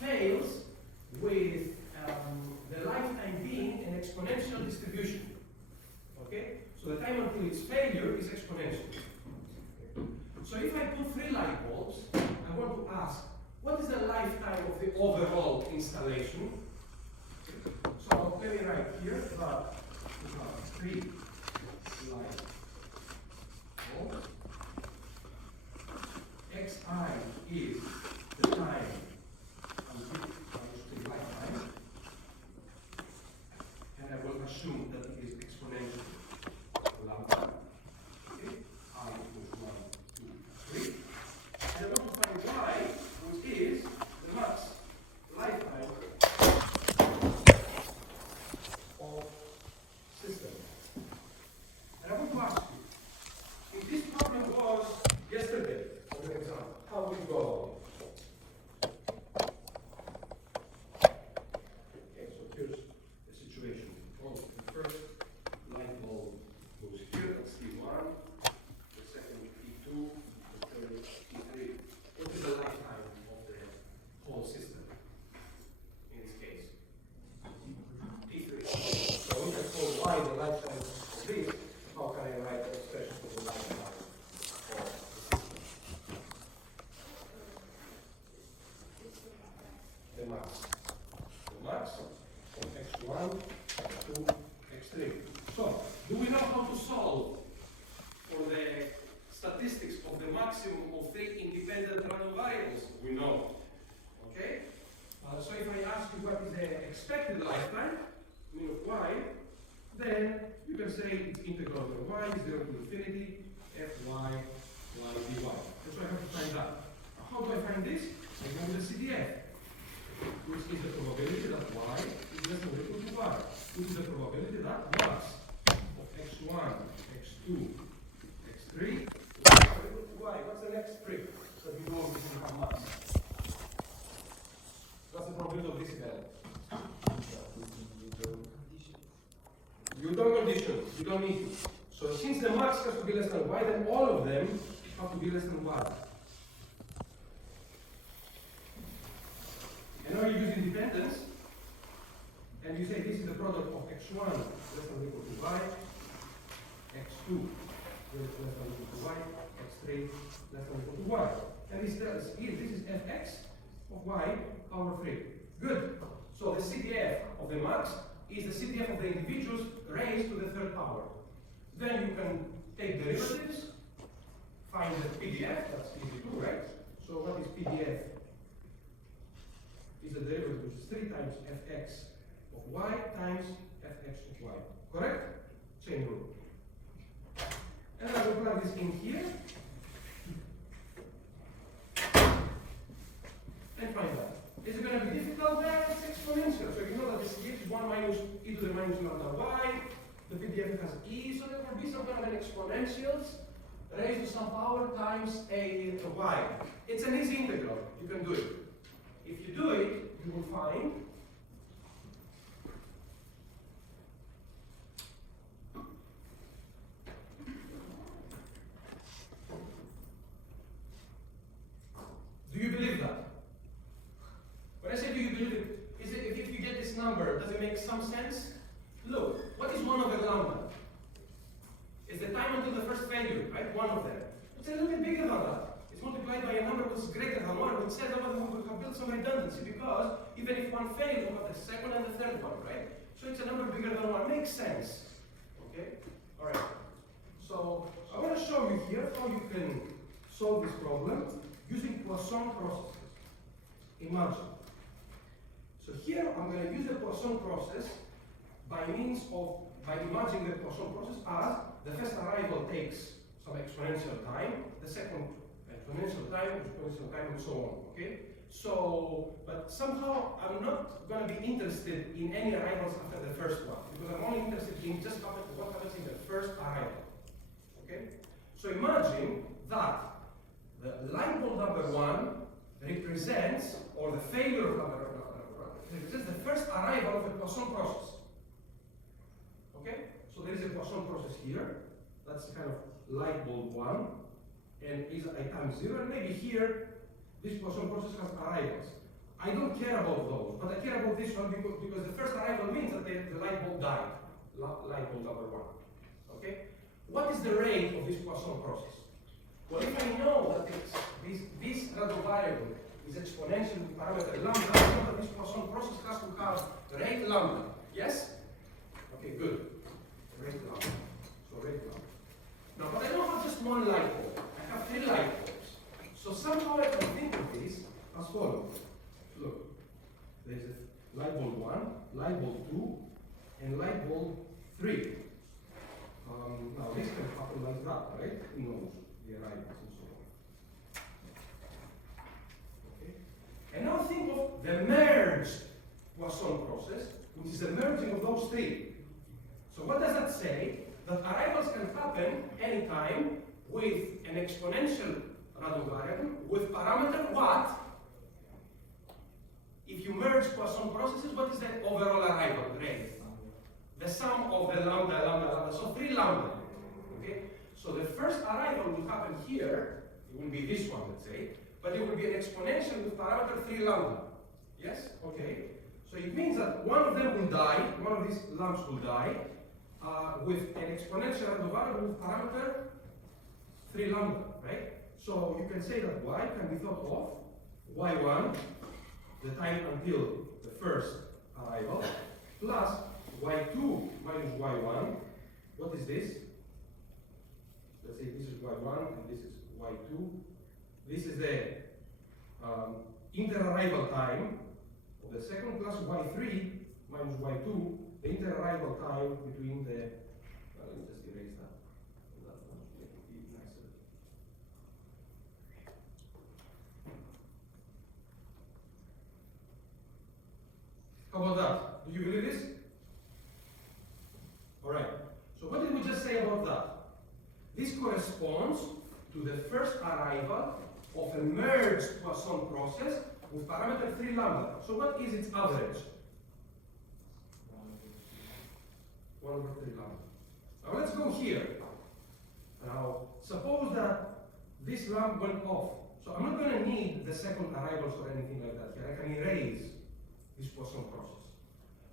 fails with the lifetime being an exponential distribution. Okay? So the time until its failure is exponential. So if I put 3 light bulbs, I want to ask, what is the lifetime of the overall installation? So let me write here that we have 3 light bulbs. Xi is the time until the lifetime, and I will assume that it is exponential. Lambda. Okay? I equals 1, 2, 3. And I want to find y, which is the max lifetime of system. And I want to ask you, if this problem was yesterday, for example, how would you go? Okay, so here's the situation. Oh, the first light bulb goes here, that's T1. The second T2, the third T3. What is the lifetime of the whole system in this case? T3. So we can call y the lifetime of this. How can I write the expression for the lifetime of the system? The max. The max of x1 to x3. So, do we know how to solve for the statistics of the maximum of 3 independent random variables? We know. Okay? So if I ask you what is the expected lifetime, I mean of y, then you can say it's integral over y, 0 to infinity, fy, y dy. And so I have to find that. How do I find this? I go with the CDF, which is the probability that y is less than or equal to y, which is the probability that mass of x1, x2, x3 is equal to y. What's the next trick that you know if you have mass? What's the probability of this event? You don't condition, you don't need to. So since the max has to be less than y, then all of them have to be less than y. And now you use independence, and you say this is the product of x1 less than or equal to y, x2 less than or equal to y, x3 less than or equal to y. And this tells here this is fx of y power 3. Good. So the CDF of the max is the CDF of the individuals raised to the 3rd power. Then you can take derivatives, find the PDF, that's easy too, right? So what is PDF? Is the derivative which is 3 times fx of y times fx of y. Correct? Chain rule. And I will plug this in here. And find out. Is it going to be difficult? Well, it's exponential. So you know that this gives 1 minus e to the minus lambda y. The PDF has e, so there will be some kind of an exponentials raised to some power times a y. It's an easy integral. You can do it. If you do it, you will find do you believe that? When I say do you believe it, is it if you get this number, does it make some sense? Look, what is 1 over lambda? It's the time until the first failure, right? 1 of them. It's a little bit bigger than that. It's multiplied by a number which is greater than 1, which says that we have built some redundancy because even if 1 fails, we have the 2nd and the 3rd one, right? So it's a number bigger than 1. Makes sense. Okay? Alright. So I want to show you here how you can solve this problem using Poisson processes. Imagine. So here I'm going to use the Poisson process by imagining the Poisson process as the first arrival takes some exponential time, the second exponential time, and so on. Okay? So, but somehow I'm not going to be interested in any arrivals after the first one, because I'm only interested in just what happens in the first arrival. Okay? So imagine that the light bulb number 1 represents, or the failure of number 1 represents the first arrival of the Poisson process. Okay? So there is a Poisson process here. That's kind of light bulb 1. And is I times 0. And maybe here, this Poisson process has arrivals. I don't care about those, but I care about this one because the first arrival means that the light bulb died. Light bulb number 1. Okay? What is the rate of this Poisson process? Well, if I know that this random variable is exponential with parameter lambda, I know that this Poisson process has to have rate lambda. Yes? Okay, good. Rate lambda. So rate lambda. Now, but I don't have just one light bulb. I have 3 light bulbs. So somehow I can think of this as follows. Look, there's a light bulb 1, light bulb 2, and light bulb 3. Now this can happen like that, right? Who knows the arrivals and so on. Okay. And now think of the merged Poisson process, which is the merging of those 3. So what does that say? That arrivals can happen anytime with an exponential random variable with parameter what? If you merge Poisson processes, what is the overall arrival rate? The sum of the lambda, lambda, lambda, so 3 lambda. Okay? So the first arrival will happen here, it will be this one, let's say, but it will be an exponential with parameter 3 lambda. Yes? Okay. So it means that one of them will die, one of these lamps will die, with an exponential random variable with parameter 3 lambda, right? So you can say that y can be thought of y1, the time until the first arrival, plus y2 minus y1. What is this? Let's say this is y1 and this is y2. This is the inter-arrival time of the second plus y3 minus y2, the inter-arrival time between the, let me just erase that. That one make it be nicer. How about that? Do you believe this? Alright, so what did we just say about that? This corresponds to the first arrival of a merged Poisson process with parameter 3 lambda. So what is its average? 1 over 3 lambda. Now let's go here. Now, suppose that this lamp went off. So I'm not going to need the second arrivals or anything like that here. I can erase this Poisson process.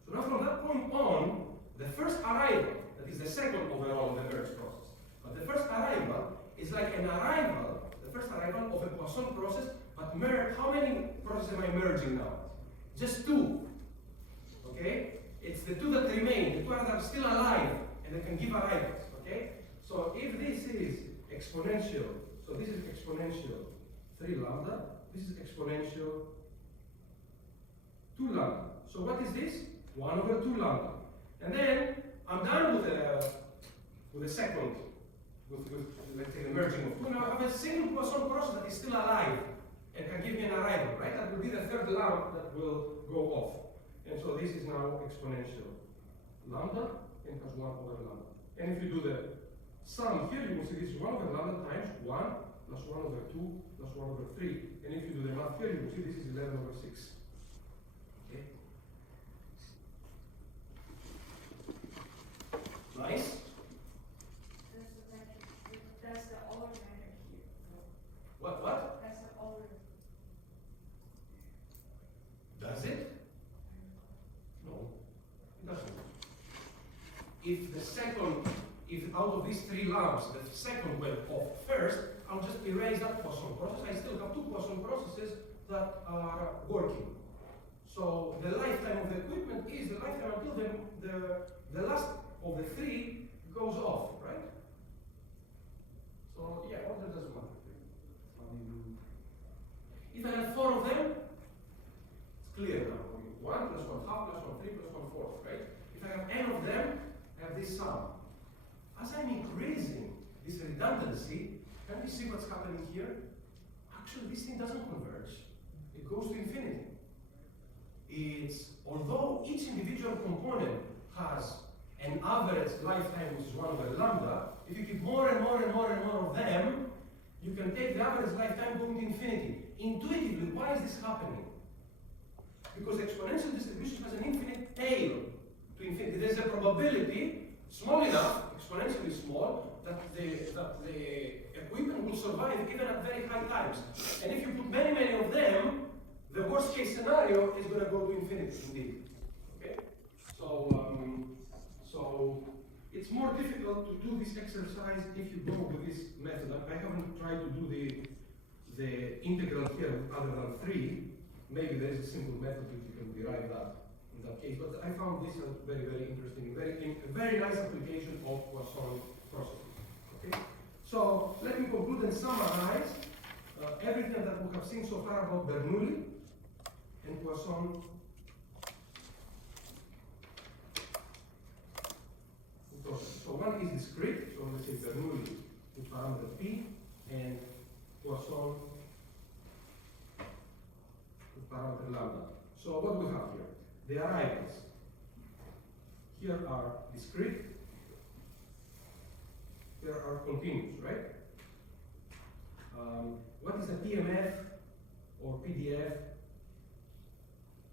So now from that point on, the first arrival, that is the second overall of the merge process, but the first arrival is like an arrival, the first arrival of a Poisson process, but how many processes am I merging now? Just 2. Okay? It's the 2 that remain, the 2 that are still alive, and they can give arrivals. Okay? So if this is exponential, so this is exponential 3 lambda, this is exponential 2 lambda. So what is this? 1 over 2 lambda. And then I'm done with the second, with let's say the merging of 2. Now I have a single Poisson process that is still alive and can give me an arrival, right? That will be the third lamp that will go off. And so this is now exponential lambda and has 1 over lambda. And if you do the sum here, you will see this is 1 over lambda times 1 plus 1 over 2 plus 1 over 3. And if you do the math here, you will see this is 11 over 6. Okay? Nice? That's the order here. What? That's the order. Does it? No, it doesn't. If out of these 3 lamps, the second went off first, I'll just erase that Poisson process. I still have 2 Poisson processes that are working. So the lifetime of the equipment is the lifetime until the last of the 3 goes off, right? So yeah, order doesn't matter. If I have 4 of them, it's clear now. 1 plus 1 half plus 1 3 plus 1 fourth, right? If I have n of them, I have this sum. As I'm increasing this redundancy, can you see what's happening here? Actually, this thing doesn't converge. It goes to infinity. Although each individual component has an average lifetime which is 1 over lambda, if you keep more and more and more and more of them, you can take the average lifetime going to infinity. Intuitively, why is this happening? Because the exponential distribution has an infinite tail to infinity. There's a probability, small enough, exponentially small, that the equipment will survive even at very high times. And if you put many, many of them, The worst case scenario is going to go to infinity indeed. Okay? So it's more difficult to do this exercise if you go with this method. I haven't tried to do the integral here with other than 3. Maybe there is a simple method that you can derive that in that case. But I found this a very, very interesting, very nice application of Poisson processes. Okay? So let me conclude and summarize everything that we have seen so far about Bernoulli and Poisson process. So one is discrete, so let's say Bernoulli with parameter P, and Poisson with parameter lambda. So what do we have here? The arrivals here are discrete, here are continuous, right? What is the PMF or PDF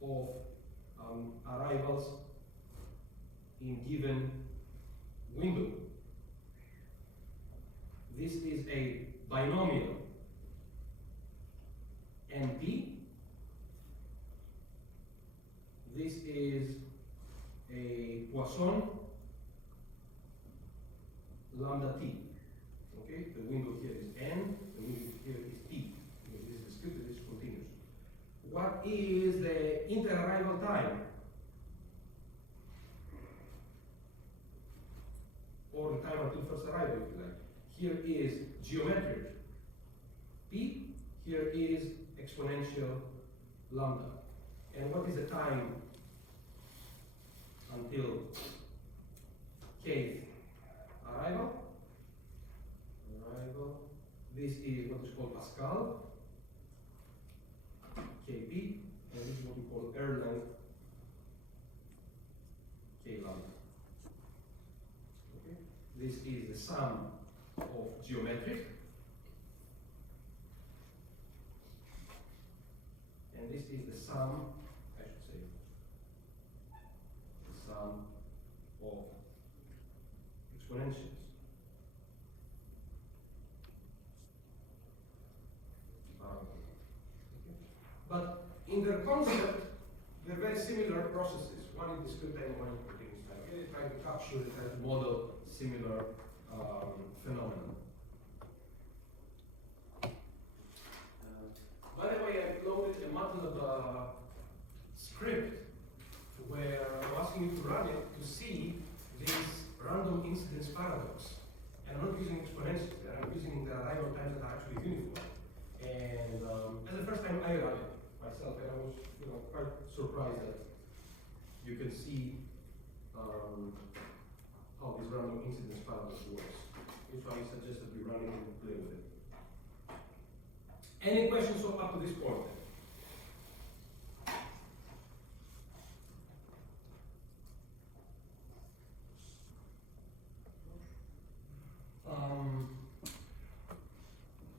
of arrivals in given window? This is a binomial NP. This is a Poisson lambda t. Okay, the window here is n, the window here is t. Okay, this is discrete, this is continuous. What is the inter-arrival time? Or the time until first arrival, if you like. Here is geometric p, here is exponential lambda. And what is the time until kth arrival? This is what is called Pascal, Kp, and this is what we call air length, K lambda. Okay? This is the sum of geometric, and this is the sum, I should say, the sum of exponentials. But in their concept, they're very similar processes. One is discrete time, one is continuous time. They try to capture, they try to model similar phenomena. By the way, I uploaded a MATLAB script where I'm asking you to run it to see this random incidence paradox. And I'm not using exponentials there, I'm using the arrival times that are actually uniform. And as the first time I ran it myself, and I was quite surprised that you can see how this random incidence paradox works. Which I suggest that you run it and play with it. Any questions up to this point?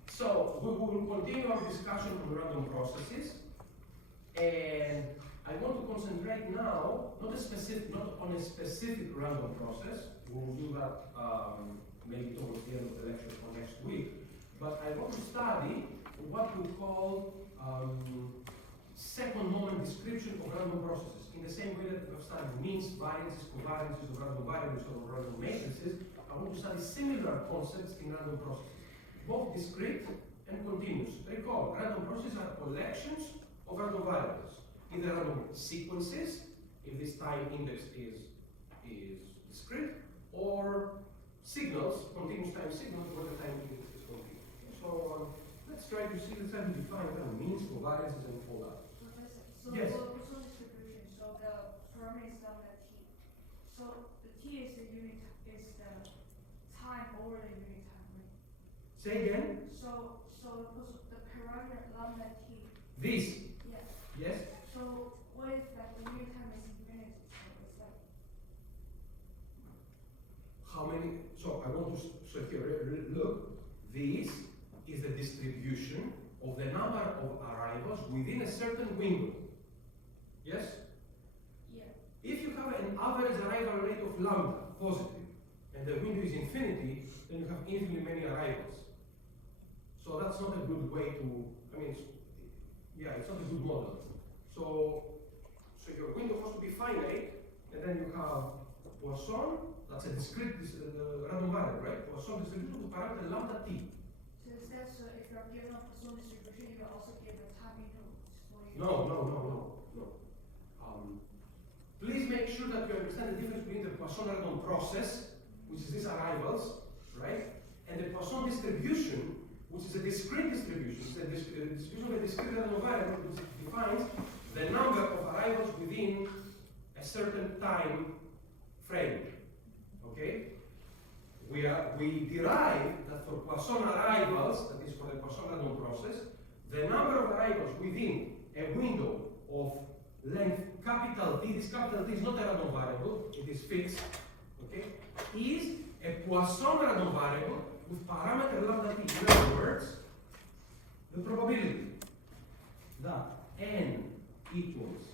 So we will continue our discussion on random processes, and I want to concentrate now not on a specific random process. We will do that maybe towards the end of the lecture for next week. But I want to study what we call second moment description of random processes. In the same way that we have studied means, variances, covariances of random variables or random matrices, I want to study similar concepts in random processes, both discrete and continuous. Recall, random processes are collections of random variables, either random sequences, if this time index is discrete, or signals, continuous time signals, where the time index is continuous. So let's try to define random means, covariances, and all that. So Yes. Poisson distribution. So the parameter is lambda t. So the t is the unit, is the time over the unit time, right? Say again. So the parameter lambda t. This. Yes. Yes. So what if like the unit time is infinity? So it's like How many? So I want to. So here, look. This is the distribution of the number of arrivals within a certain window. Yes? yeah. If you have an average arrival rate of lambda, positive, and the window is infinity, then you have infinitely many arrivals. So that's not a good way to, Yeah, it's not a good model. So your window has to be finite, and then you have Poisson, that's a discrete random variable, right? Poisson distribution with parameter lambda t. So it says if you're given a Poisson distribution, you can also give a time interval. No. Please make sure that you understand the difference between the Poisson random process, which is these arrivals, right? And the Poisson distribution, which is a discrete distribution. It's a distribution of a discrete random variable, which defines the number of arrivals within a certain time frame. Okay? We derive that for Poisson arrivals, that is for the Poisson random process, the number of arrivals within a window of length capital T, this capital T is not a random variable, it is fixed, okay, is a Poisson random variable with parameter lambda T. In other words, the probability that n equals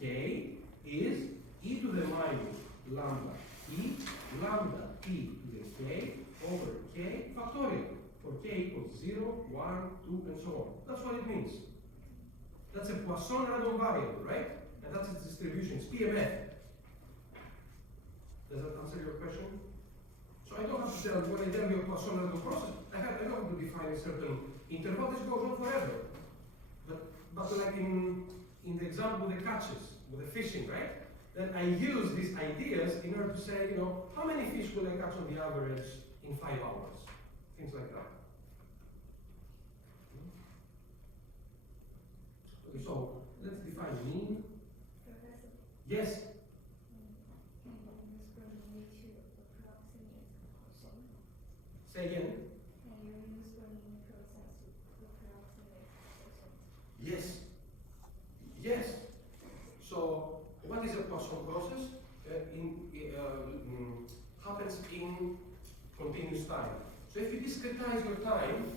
k is e to the minus lambda t to the k over k factorial, for k equals 0, 1, 2, and so on. That's what it means. That's a Poisson random variable, right? And that's its distribution, it's PMF. Does that answer your question? So I don't have to tell, when I tell you a Poisson random process, I don't have to define a certain interval. This goes on forever. But like in the example with the catches, with the fishing, right? Then I use these ideas in order to say, how many fish will I catch on the average in 5 hours? Things like that. Okay, so let's define mean. Professor, Yes. can you use Bernoulli to approximate Poisson? Say again. Can you use Bernoulli process to approximate Poisson? Yes. So what is a Poisson process? Happens in continuous time. So if you discretize your time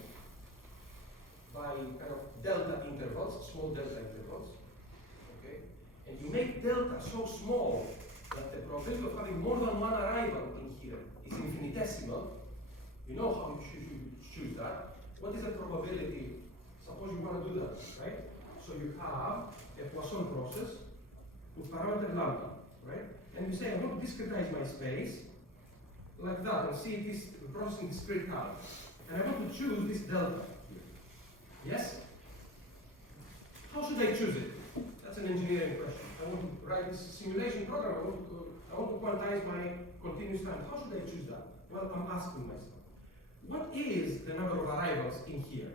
by kind of delta intervals, small delta intervals, okay, and you make delta so small that the probability of having more than one arrival in here is infinitesimal, you know how you should choose that. What is the probability? Suppose you want to do that, right? So you have a Poisson process with parameter lambda, right? And you say, I want to discretize my space like that and see this processing discrete time. And I want to choose this delta here. Yes? How should I choose it? That's an engineering question. I want to write this simulation program. I want to quantize my continuous time. How should I choose that? Well, I'm asking myself. What is the number of arrivals in here?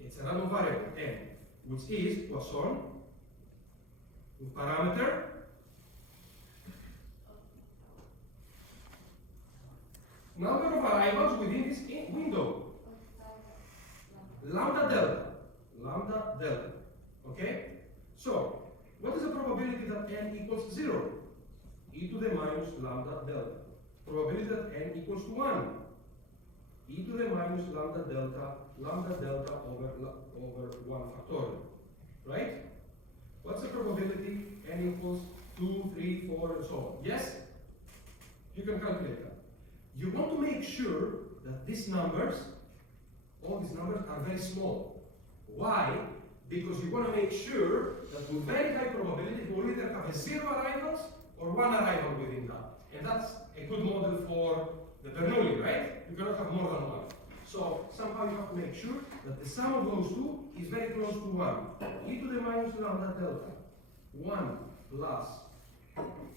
It's a random variable, n, which is Poisson with parameter number of arrivals within this window. Lambda delta. Okay? So, what is the probability that n equals 0? E to the minus lambda delta. Probability that n equals 1. E to the minus lambda delta over 1 factorial. Right? What's the probability n equals 2, 3, 4, and so on? Yes? You can calculate that. You want to make sure that these numbers, all these numbers, are very small. Why? Because you want to make sure that with very high probability you will either have a 0 arrivals or 1 arrival within that. And that's a good model for the Bernoulli, right? You cannot have more than 1. So somehow you have to make sure that the sum of those two is very close to 1. E to the minus lambda delta. 1 plus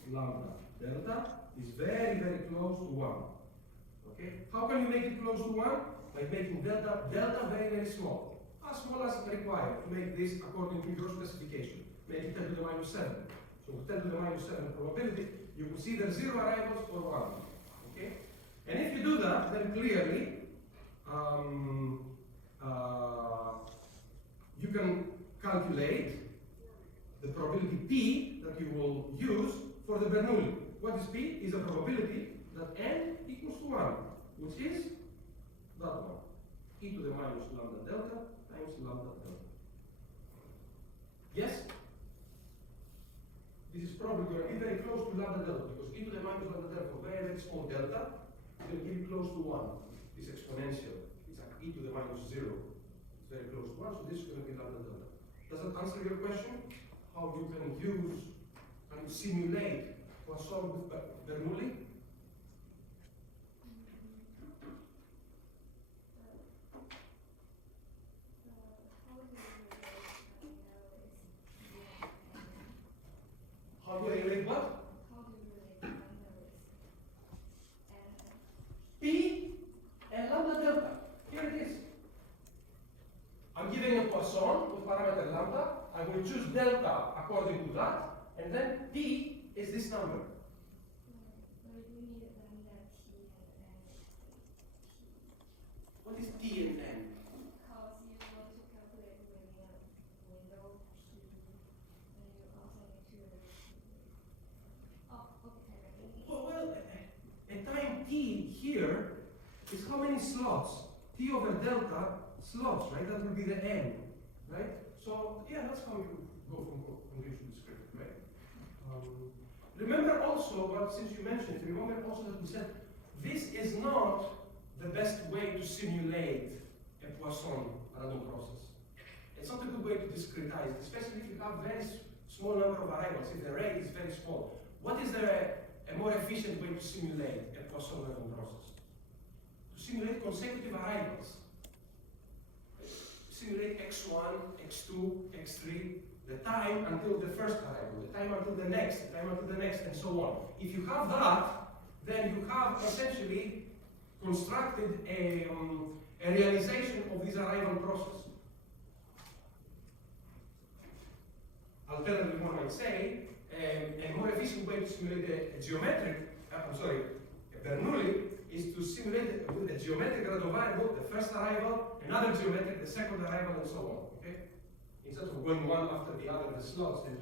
lambda delta is very, very close to 1. Okay? How can you make it close to 1? By making delta very, very small. As small as required to make this according to your specification. Make it 10 to the minus 7. So with 10 to the minus 7 probability, you will see either 0 arrivals or 1. Okay? And if you do that, then clearly you can calculate the probability P that you will use for the Bernoulli. What is P? Is a probability that n equals to 1, which is that one. E to the minus lambda delta times lambda delta. Yes? This is probably going to be very close to lambda delta, because e to the minus lambda delta for very, very small delta is going to give you close to 1. This exponential. It's like e to the minus 0. It's very close to 1, so this is going to be lambda delta. Does that answer your question? How you can use and simulate Poisson with Bernoulli? How do I relate what? P and lambda delta. Here it is. I'm giving a Poisson with parameter lambda. I will choose delta according to that, and then P is this number. What is T and N? Because you want to calculate within a window P, and you also need to. Oh, okay. Well, a time T here is how many slots? T over delta slots, right? That will be the N, right? So, yeah, that's how you go from English to discrete, right? Remember also, but since you mentioned it, remember also that we said this is not the best way to simulate a Poisson random process. It's not a good way to discretize, especially if you have very small number of variables, if the rate is very small. What is a more efficient way to simulate a Poisson random process? To simulate consecutive variables. Simulate x1, x2, x3, the time until the first variable, the time until the next, and so on. If you have that, then you have essentially constructed a realization of this arrival process. Alternatively, one might say, a more efficient way to simulate a Bernoulli is to simulate with a geometric random variable, the first arrival, another geometric, the second arrival, and so on. Okay? Instead of going one after the other, the slots, and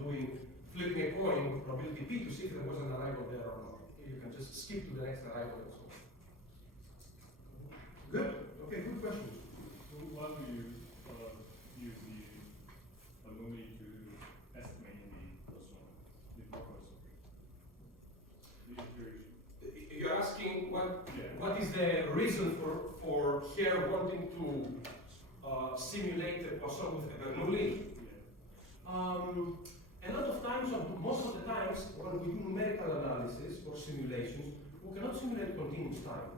flipping a coin with probability P to see if there was an arrival there or not. You can just skip to the next arrival and so on. Good? Okay, good question. So why do you use the Bernoulli to estimate the Poisson, the Poisson? You're asking what is the reason for here wanting to simulate the Poisson with a Bernoulli? A lot of times, or most of the times, when we do numerical analysis or simulations, we cannot simulate continuous time.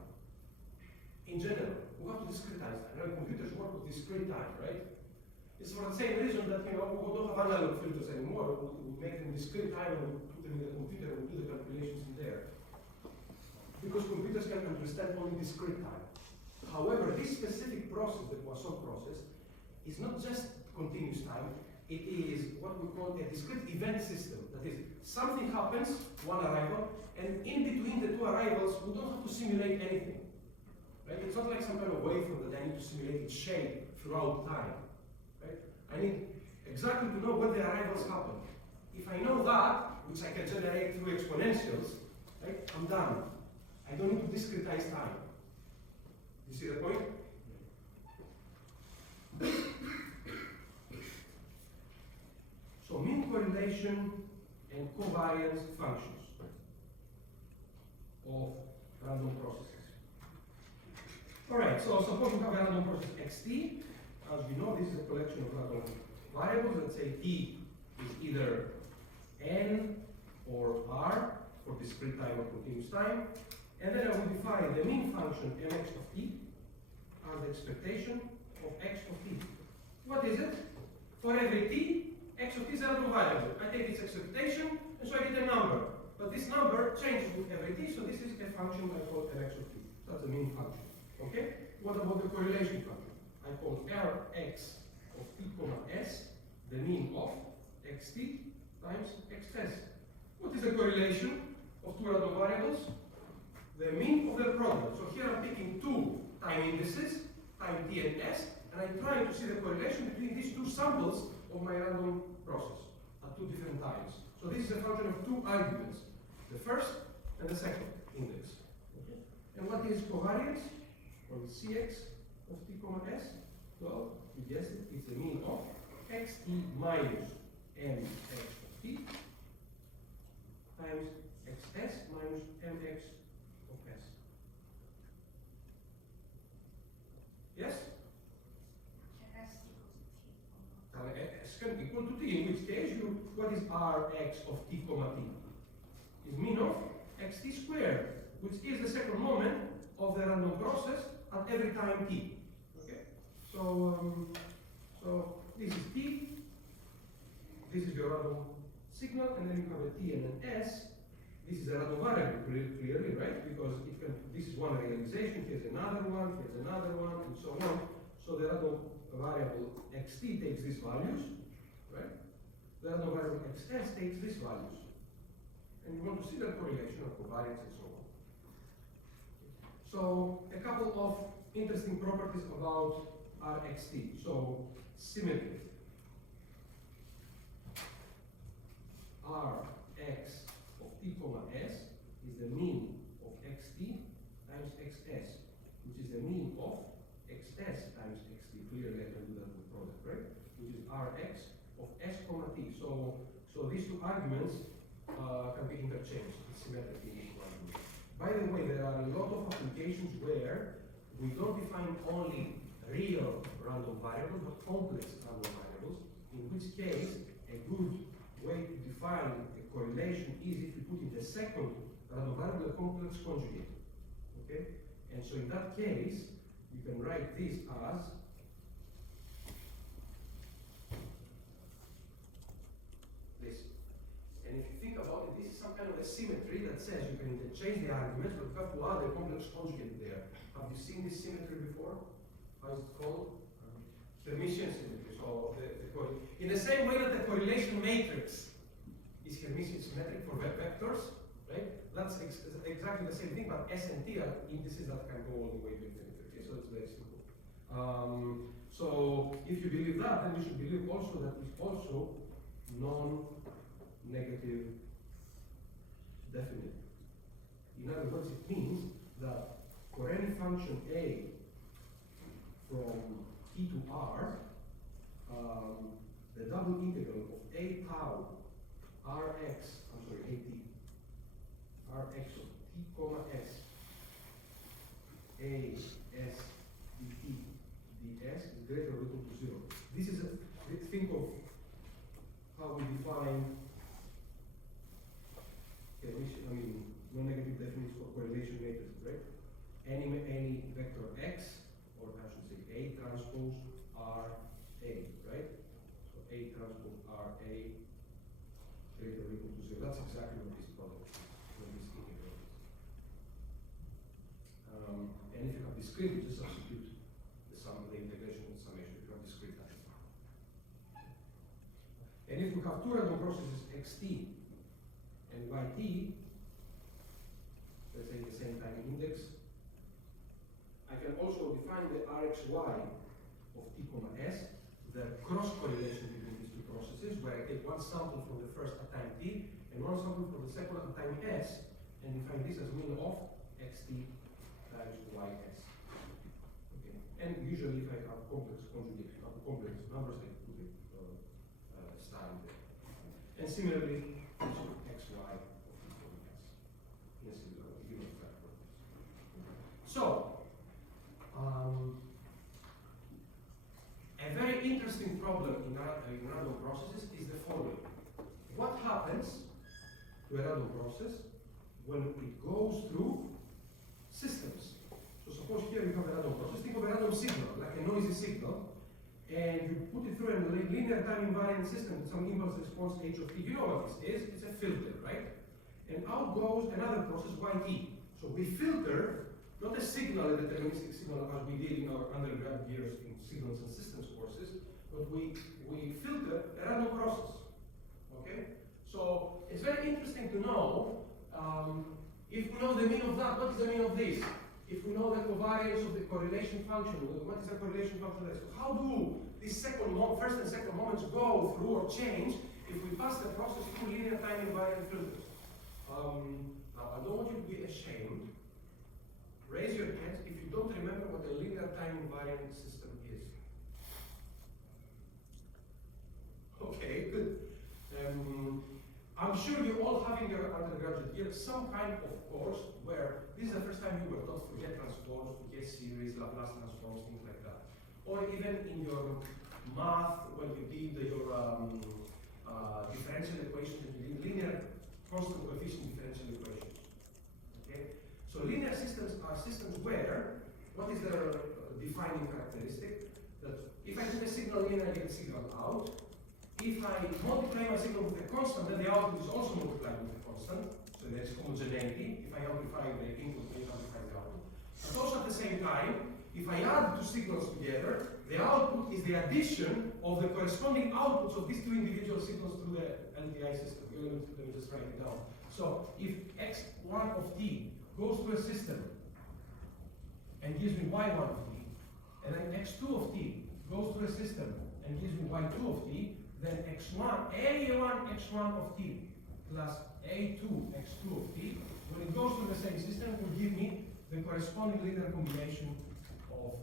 In general, we have to discretize time. Right? Computers work with discrete time, right? It's for the same reason that we don't have analog filters anymore. We make them discrete time and we put them in the computer and we do the calculations in there. Because computers can understand only discrete time. However, this specific process, the Poisson process, is not just continuous time, it is what we call a discrete event system. That is, something happens, one arrival, and in between the two arrivals, we don't have to simulate anything. Right? It's not like some kind of waveform that I need to simulate its shape throughout time. Right? I need exactly to know when the arrivals happen. If I know that, which I can generate through exponentials, right, I'm done. I don't need to discretize time. You see the point? So mean correlation and covariance functions of random processes. Alright, so suppose you have a random process xt. As you know, this is a collection of random variables. Let's say t is either n or r for discrete time or continuous time. And then I will define the mean function mx of t as the expectation of x of t. What is it? For every t, x of t is a random variable. I take its expectation, and so I get a number. But this number changes with every t, so this is a function I call mx of t. That's the mean function. Okay? What about the correlation function? I call Rx of t comma s the mean of xt times xs. What is the correlation of two random variables? The mean of their product. So here I'm picking two time indices, time t and s, and I'm trying to see the correlation between these two samples of my random process at two different times. So this is a function of two arguments, the first and the second index. Okay? And what is covariance? Or Cx of t comma s? Well, you guessed it, it's the mean of xt minus mx of t times xs minus mx of s. Yes? And s equals to t. S can equal to t, in which case what is Rx of t comma t? Is mean of xt squared, which is the second moment of the random process at every time t. Okay? So this is t, this is your random signal, and then you have a t and an s. This is a random variable, clearly, right? Because this is one realization, here's another one, and so on. So the random variable xt takes these values, right? The random variable xs takes these values. And you want to see the correlation of covariance and so on. So a couple of interesting properties about Rxt. So symmetry. Rx of t comma s is the mean of xt times xs, which is the mean of xs times xt. Clearly I can do that with product, right? Which is Rx of s comma t. So these two arguments can be interchanged. It's symmetric in each argument. By the way, there are a lot of applications where we don't define only real random variables, but complex random variables, in which case a good way to define a correlation is if you put in the second random variable a complex conjugate. Okay? And so in that case, you can write this as this. And if you think about it, this is some kind of a symmetry that says you can interchange the arguments, but you have to add a complex conjugate there. Have you seen this symmetry before? How is it called? Hermitian symmetry. So in the same way that the correlation matrix is Hermitian symmetric for vectors, right? That's exactly the same thing, but S and T are indices that can go all the way to infinity. Okay, so it's very simple. So if you believe that, then you should believe also that it's also non-negative definite. In other words, it means that for any function a from t to r, the double integral of a tau rx, I'm sorry, rx of t comma s, a s dt ds is greater or equal to 0. This is think of how we define non-negative definition for correlation matrices, right? Any vector x, or I should say A transpose R A, right? So A transpose R A greater or equal to 0. That's exactly what this product is, what this integral is. And if you have discrete, you just substitute the integration with summation. If you have discrete, that's fine. And if you have two random processes xt and yt, let's say the same time index, I can also define the Rxy of t comma s, the cross correlation between these two processes, where I take one sample from the first at time t and one sample from the second at time s, and define this as mean of xt times ys. Okay. And usually, if I have complex conjugate, complex numbers, I put it star in there. And similarly, also xy of t comma s in a similar unit factor. So. A very interesting problem in random processes is the following. What happens to a random process when it goes through systems? So suppose here you have a random process. Think of a random signal, like a noisy signal, and you put it through a linear time invariant system with some impulse response h of t. You know what this is? It's a filter, right? And out goes another process, yt. So we filter not a signal, a deterministic signal as we did in our undergrad years in signals and systems courses, but we filter a random process. Okay? So it's very interesting to know, if we know the mean of that, what is the mean of this? If we know the covariance of the correlation function, what is the correlation function of this? How do these first and second moments go through or change if we pass the process through linear time invariant filters? Now, I don't want you to be ashamed. Raise your hands if you don't remember what a linear time invariant system is. Okay, good. I'm sure you all have in your undergraduate year some kind of course where this is the first time you were taught Fourier transforms, Fourier series, Laplace transforms, things like that. Or even in your math, when you did your defining characteristic that if I put a signal in, I get a signal out. If I multiply my signal with a constant, then the output is also multiplied with a constant. So there's homogeneity. If I amplify the input, it amplifies the output. But also at the same time, if I add two signals together, the output is the addition of the corresponding outputs of these two individual signals through the LTI system. Let me just write it down. So if x1 of t goes through a system and gives me y1 of t, and then x2 of t goes through a system and gives me y2 of t, then a1 x1 of t plus a2 x2 of t, when it goes through the same system, will give me the corresponding linear combination of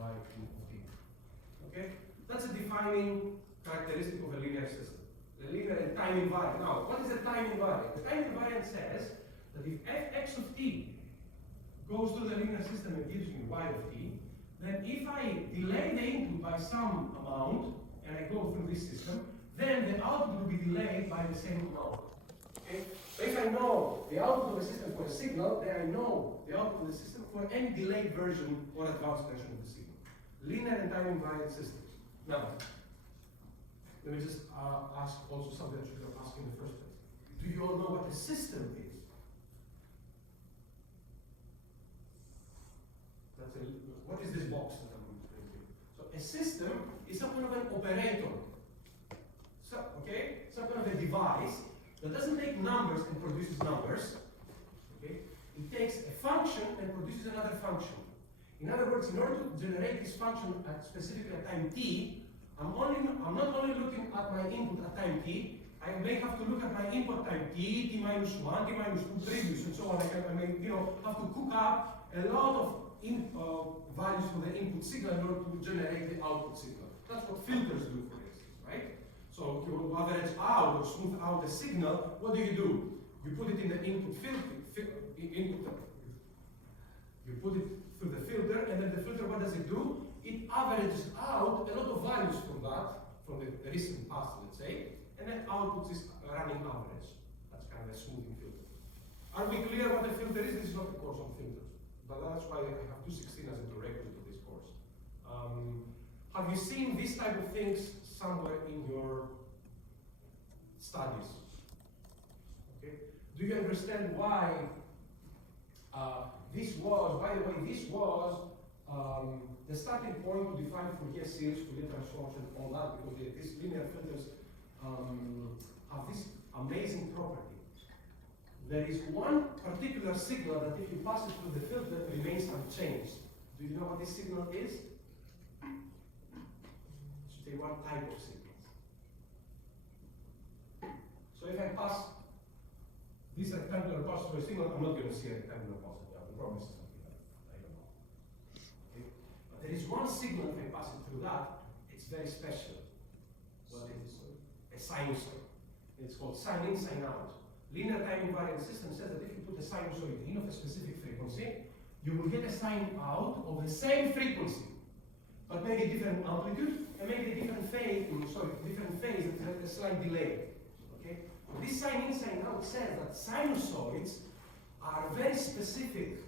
y2 of t. Okay? That's a defining characteristic of a linear system. The linear time invariant. Now, what is a time invariant? The time invariant says that if fx of t goes through the linear system and gives me y of t, then if I delay the input by some amount and I go through this system, then the output will be delayed by the same amount. Okay? So if I know the output of the system for a signal, then I know the output of the system for any delayed version or advanced version of the signal. Linear and time invariant systems. Now, let me just ask also something that you could have asked in the first place. Do you all know what a system is? What is this box that I'm going to bring you? So a system is some kind of an operator. So, okay? Some kind of a device that doesn't take numbers and produces numbers. Okay? It takes a function and produces another function. In other words, in order to generate this function at specifically at time t, I'm not only looking at my input at time t, I may have to look at my input time t minus 1, t minus 2 previous, and so on. I may, have to cook up a lot of values for the input signal in order to generate the output signal. That's what filters do, for instance, right? So if you average out or smooth out the signal, what do? You put it in the input filter, you put it through the filter, and then the filter, what does it do? It averages out a lot of values from the recent past, let's say, and then outputs this running average. That's kind of a smoothing filter. Are we clear what a filter is? This is not a course on filters, but that's why I have 216 as a prerequisite to this course. Have you seen these type of things somewhere in your studies? Okay. Do you understand why this was, by the way, this was the starting point to define Fourier series, Fourier transforms, and all that, because these linear filters have this amazing property. There is one particular signal that if you pass it through the filter, remains unchanged. Do you know what this signal is? It should be one type of signals. So if I pass this rectangular pulse through a signal, I'm not going to see a rectangular pulse. I promise something like that. I don't know. Okay? But there is one signal, if I pass it through that, it's very special. What is it? A sinusoid. It's called sine in, sine out. Linear time invariant system says that if you put a sinusoid in of a specific frequency, you will get a sine out of the same frequency, but maybe different amplitude and maybe a different phase, different phase with a slight delay. Okay? So this sine in, sine out says that sinusoids are very specific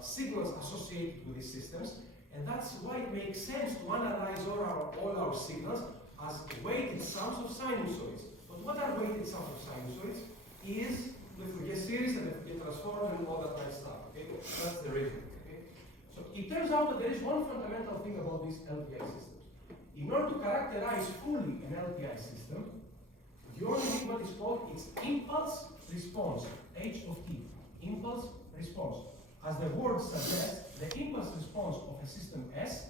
signals associated with these systems, and that's why it makes sense to analyze all our signals as weighted sums of sinusoids. But what are weighted sums of sinusoids? Is the Fourier series and the Fourier transform and all that nice stuff. Okay? That's the reason. Okay? So it turns out that there is one fundamental thing about these LTI systems. In order to characterize fully an LTI system, you only need what is called its impulse response, H of t. Impulse response. As the word suggests, the impulse response of a system S,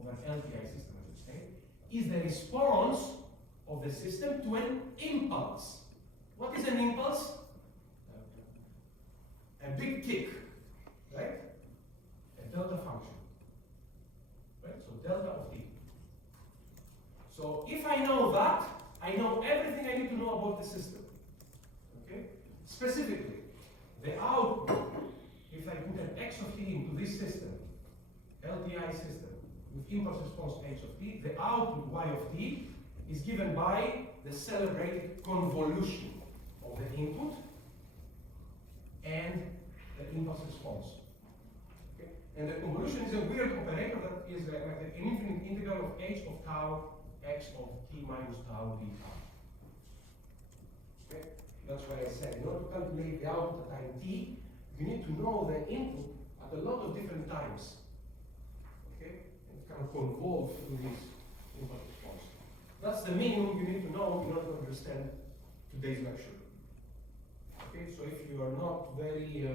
of an LTI system, I should say, is the response of the system to an impulse. What is an impulse? A big kick, right? A delta function, right? So delta of t. So if I know that, I know everything I need to know about the system. Okay? Specifically, the output, if I put an x of t into this system, LTI system, with impulse response h of t, the output y of t is given by the celebrated convolution of the input and the impulse response. Okay? And the convolution is a weird operator that is like an infinite integral of h of tau x of t minus tau d tau. Okay? That's why I said, in order to calculate the output at time t, you need to know the input at a lot of different times. Okay? And it kind of convolves through this input response. That's the minimum you need to know in order to understand today's lecture. Okay? So if you are not very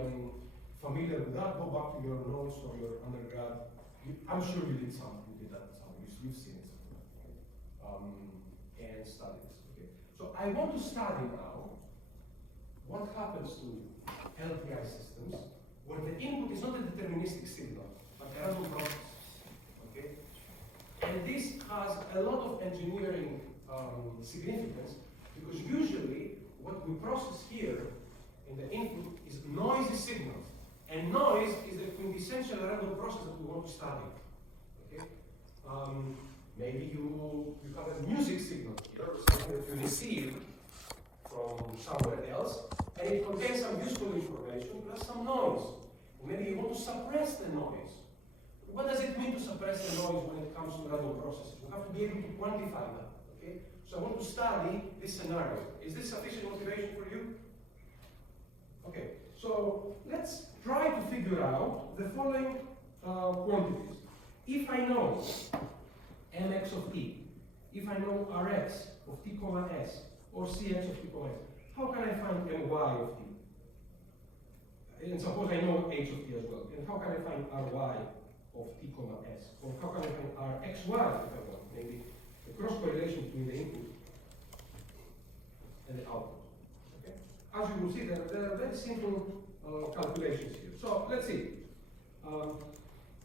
familiar with that, go back to your notes or your undergrad. I'm sure you did some. You did that some. You've seen it somewhere. And studied this. Okay. So I want to study now what happens to LTI systems where the input is not a deterministic signal, but a random process. Okay. And this has a lot of engineering significance because usually what we process here in the input is noisy signals. And noise is the quintessential random process that we want to study. Okay? Maybe you have a music signal here, something that you receive from somewhere else, and it contains some useful information plus some noise. Maybe you want to suppress the noise. What does it mean to suppress the noise when it comes to random processes? You have to be able to quantify that. Okay? So I want to study this scenario. Is this sufficient motivation for you? Okay. So let's try to figure out the following quantities. If I know mx of t, if I know rx of t comma s, or cx of t comma s, how can I find my of t? And suppose I know h of t as well. And how can I find ry of t comma s? Or how can I find rxy if I want? Maybe the cross correlation between the input and the output. As you will see, there are very simple calculations here. So let's see.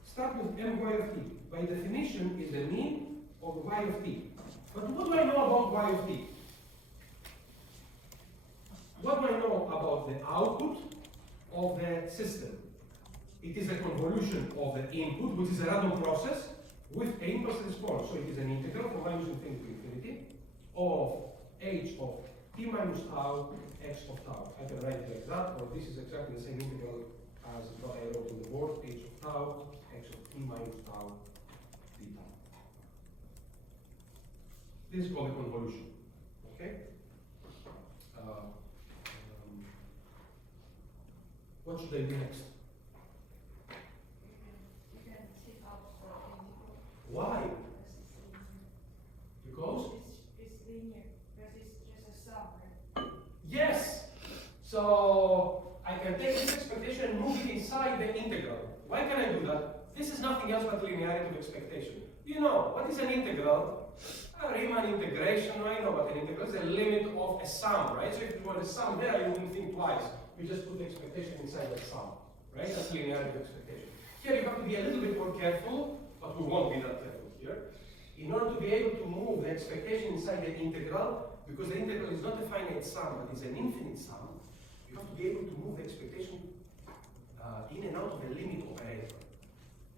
Start with my of t. By definition, is the mean of y of t. But what do I know about y of t? What do I know about the output of the system? It is a convolution of the input, which is a random process, with an impulse response. So it is an integral from minus infinity to infinity of h of t minus tau x of tau. I can write it like that, or this is exactly the same integral as what I wrote on the board, h of tau x of t minus tau d tau. This is called a convolution. Okay? What should I do next? You can take out the integral. Why? Because Because? it's linear, because it's just a sum, right? Yes! So I can take this expectation and move it inside the integral. Why can I do that? This is nothing else but linearity of expectation. You know, what is an integral? A Riemann integration, I know what an integral is, a limit of a sum, right? So if you want a sum there, you wouldn't think twice. You just put the expectation inside the sum, right? That's linearity of expectation. Here you have to be a little bit more careful, but we won't be that careful here. In order to be able to move the expectation inside the integral, because the integral is not a finite sum, but it's an infinite sum, you have to be able to move the expectation in and out of a limit operator.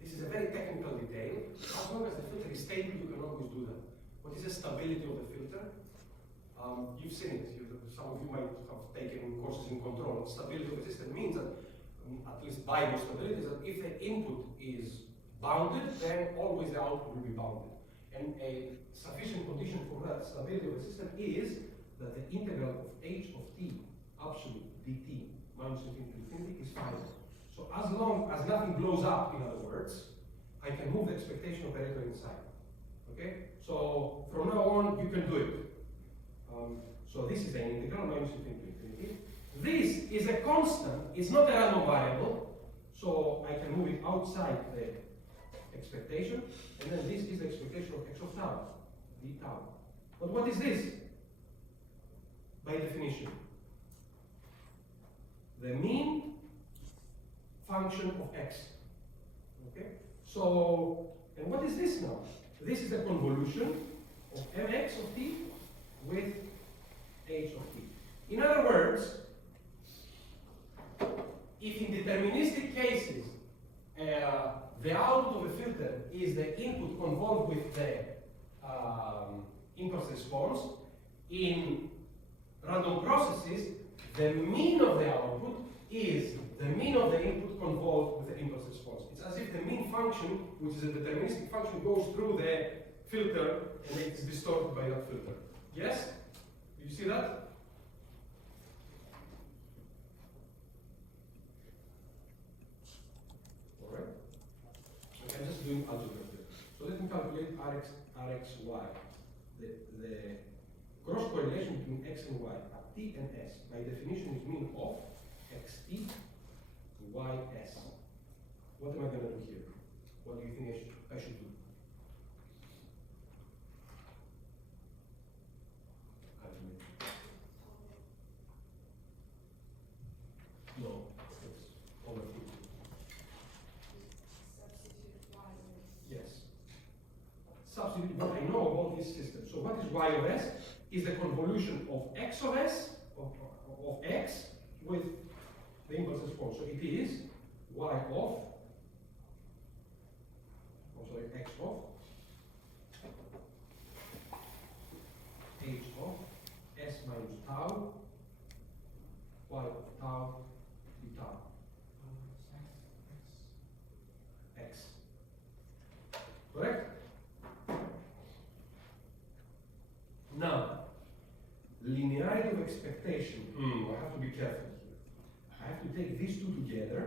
This is a very technical detail. As long as the filter is stable, you can always do that. What is the stability of the filter? You've seen it. Some of you might have taken courses in control. Stability of the system means that, at least Bible stability, is that if the input is bounded, then always the output will be bounded. And a sufficient condition for that stability of the system is that the integral of h of t absolute dt minus infinity to infinity is finite. So as long as nothing blows up, in other words, I can move the expectation operator inside. Okay? So from now on, you can do it. So this is an integral minus infinity to infinity. This is a constant, it's not a random variable, so I can move it outside the expectation, and then this is the expectation of x of tau, d tau. But what is this? By definition, the mean function of x. Okay? So, and what is this now? This is the convolution of mx of t with h of t. In other words, if in deterministic cases the output of a filter is the input convolved with the impulse response, in random processes, the mean of the output is the mean of the input convolved with the impulse response. It's as if the mean function, which is a deterministic function, goes through the filter and it is distorted by that filter. Yes? Do you see that? Alright? Okay, I'm just doing algebra here. So let me calculate Rxy. The cross correlation between x and y at t and s, by definition, is mean of xt ys. What am I going to do here? What do you think I should do? Calculate. No, it's overthinking. Substitute y with. Yes. Substitute what I know about this system. So what is y of s? Is the convolution of x of s, of x, with the impulse response. So it is y of, x of h of s minus tau, y of tau d tau. X. Correct? Now, linearity of expectation. I have to be careful here. I have to take these two together,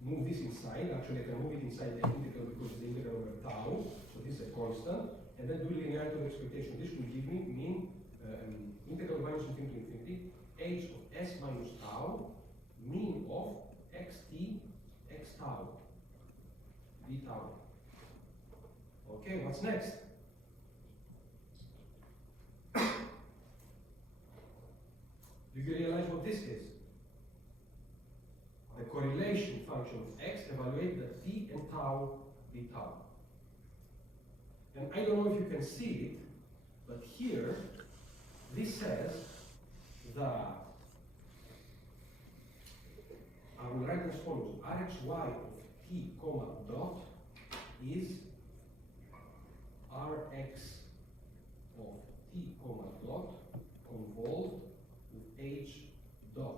move this inside. Actually, I can move it inside the integral because it's the integral over tau, so this is a constant, and then do linearity of expectation. This will give me mean integral minus infinity to infinity, h of s minus tau, mean of xt x tau, d tau. Okay, what's next? Do you realize what this is? The correlation function of x evaluate the t and tau d tau. And I don't know if you can see it, but here, this says that I will write as follows: Rxy of t comma dot is Rx of t comma dot convolved with h dot.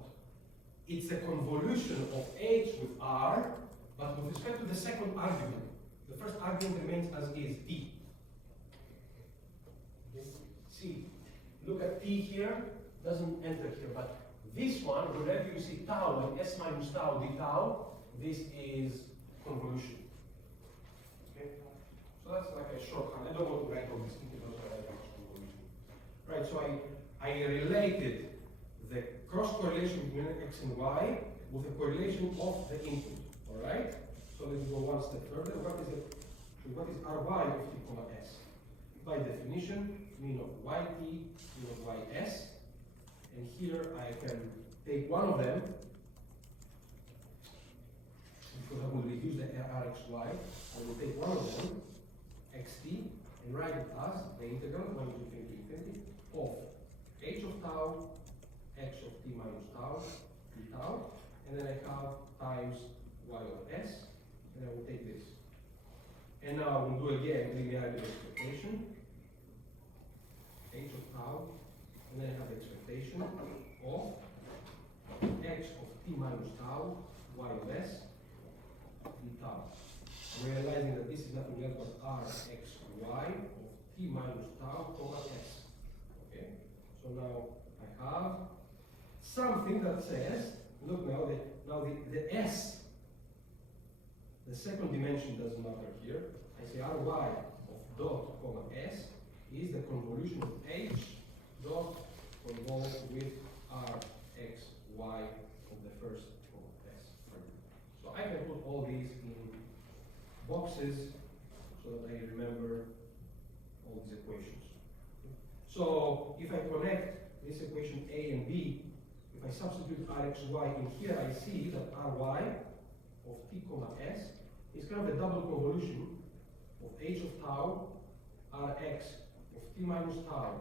It's a convolution of h with r, but with respect to the second argument. The first argument remains as is, t. See, look at t here, doesn't enter here, but this one, whenever you see tau and s minus tau d tau, this is convolution. Okay? So that's like a shorthand. I don't want to write all these integrals, but I write convolution. Right, so I related the cross correlation between x and y with the correlation of the input. Alright? So let's go one step further. What is Ry of t comma s? By definition, mean of yt, mean of ys. And here I can take one of them, because I will reduce the Rxy. I will take one of them, xt, and write it as the integral 1 to infinity of h of tau, x of t minus tau, d tau, and then I have times y of s, and I will take this. And now we'll do again linearity of expectation, h of tau, and then I have expectation of x of t minus tau, y of s, d tau. Realizing that this is nothing else but Rxy of t minus tau comma s. Okay? So now I have something that says, look now, the s, the second dimension doesn't matter here. I say Ry of dot comma s is the convolution of h dot convolved with Rxy of the first comma s. So I can put all these in boxes so that I remember all these equations. So if I connect this equation A and B, if I substitute Rxy in here, I see that Ry of t comma s is kind of a double convolution of h of tau, Rx of t minus tau,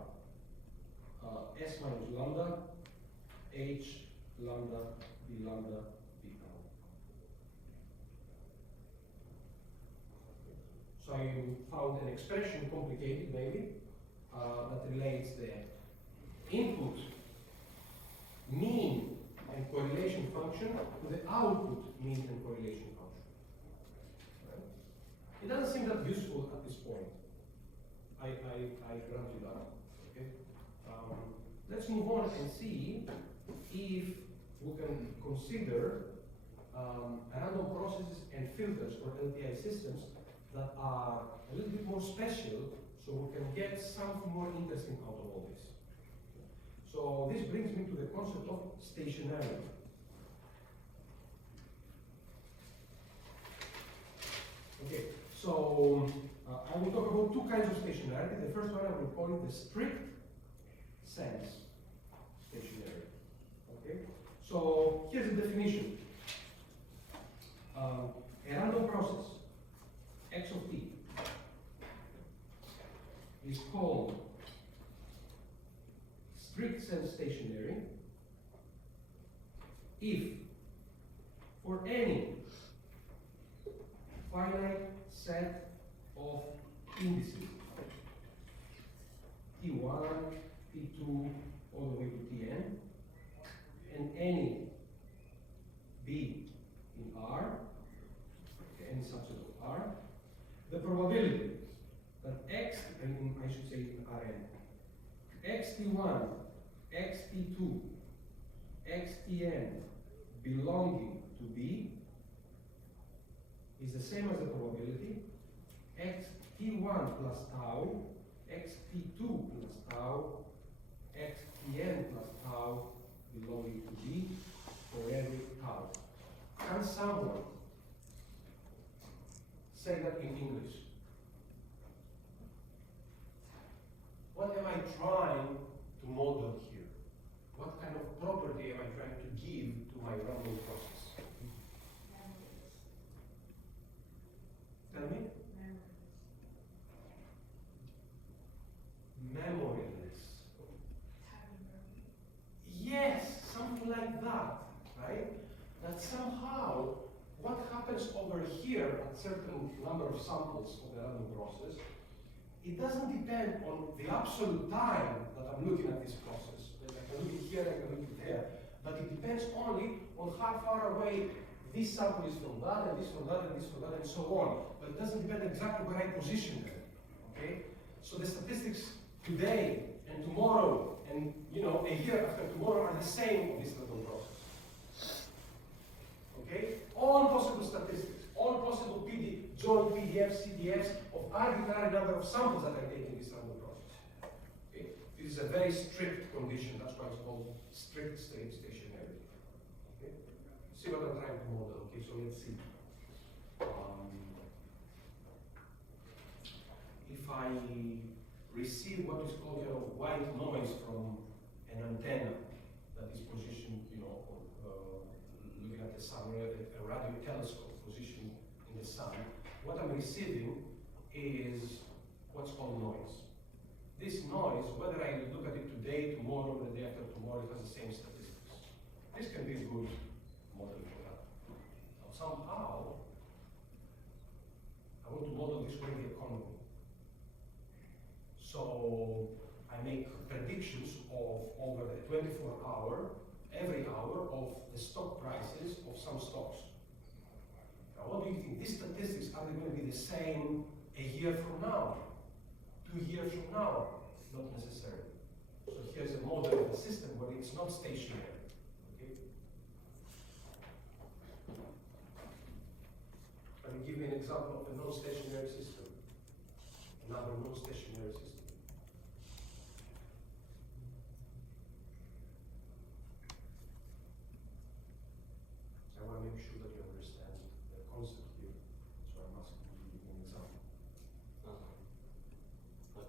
s minus lambda, h lambda, d lambda, d tau. So I found an expression, complicated maybe, that relates the input mean and correlation function to the output mean and correlation function. It doesn't seem that useful at this point. I grant you that. Okay. Let's move on and see if we can consider random processes and filters or LTI systems that are a little bit more special, so we can get something more interesting out of all this. So this brings me to the concept of stationarity. Okay, so I will talk about two kinds of stationarity. The first one I will call it the strict sense stationarity. Okay, so here's the definition. A random process, x of t, is called strict sense stationary if for any finite set of indices t1, t2, all the way to tn, and any b in R, okay, any subset of R, the probability that x, and I should say in Rn, xt1, xt2, xtn belonging to B is the same as the probability xt1 plus tau, xt2 plus tau, xtn plus tau belonging to B for every tau. Can someone say that in English? What am I trying to model here? What kind of property am I trying to give to my random process? Tell me? Memoryless. Yes, something like that, right? That somehow, what happens over here at certain number of samples of the random process, it doesn't depend on the absolute time that I'm looking at this process. Like I can look at here, I can look at there, but it depends only on how far away this sample is from that, and this from that, and this from that, and so on. But it doesn't depend exactly where I position them. Okay? So the statistics today and tomorrow and a year after tomorrow are the same of this random process. Okay? All possible statistics, all possible joint PDFs, CDFs of arbitrary number of samples that I take in this random process. Okay? This is a very strict condition, that's why it's called strict state stationarity. Okay? See what I'm trying to model. Okay, so let's see. If I receive what is called white noise from an antenna that is positioned, looking at the sun, a radio telescope positioned in the sun, what I'm receiving is what's called noise. This noise, whether I look at it today, tomorrow, or the day after tomorrow, it has the same statistics. This can be a good model for that. Now, somehow, I want to model this way the economy. So I make predictions of over the 24-hour, every hour of the stock prices of some stocks. Now, what do you think? These statistics, are they going to be the same a year from now? 2 years from now? Not necessarily. So here's a model of the system where it's not stationary. Okay? Can you give me an example of a non-stationary system? Another non-stationary system. I want to make sure that you understand the concept here. So I'm asking you to give me an example. But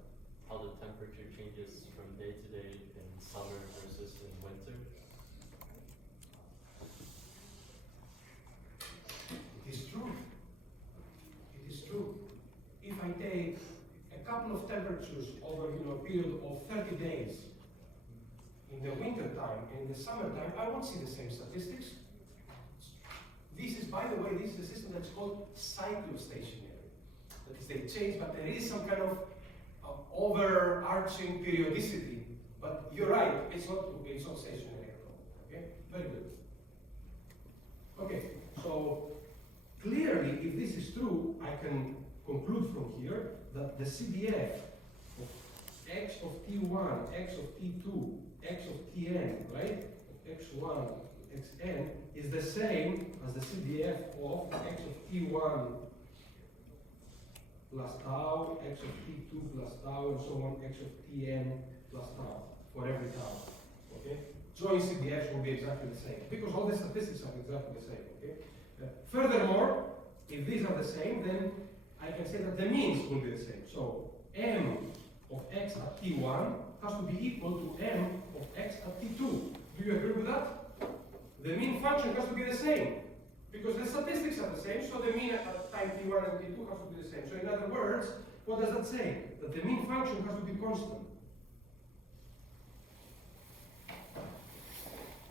how the temperature changes from day to day in summer versus in winter? It is true. It is true. If I take a couple of temperatures over a period of 30 days in the winter time and in the summertime, I won't see the same statistics. This is, by the way, this is a system that's called cyclostationary. That is, they change, but there is some kind of overarching periodicity. But you're right, it's not stationary at all. Okay, very good. Okay, so clearly, if this is true, I can conclude from here that the CDF of x of t1, x of t2, x of tn, right? x1, xn is the same as the CDF of x of t1 plus tau, x of t2 plus tau, and so on, x of tn plus tau for every tau. Okay? Joint CDFs will be exactly the same because all the statistics are exactly the same. Okay? Furthermore, if these are the same, then I can say that the means will be the same. So m of x at t1 has to be equal to m of x at t2. Do you agree with that? The mean function has to be the same because the statistics are the same, so the mean at time t1 and t2 has to be the same. So in other words, what does that say? That the mean function has to be constant.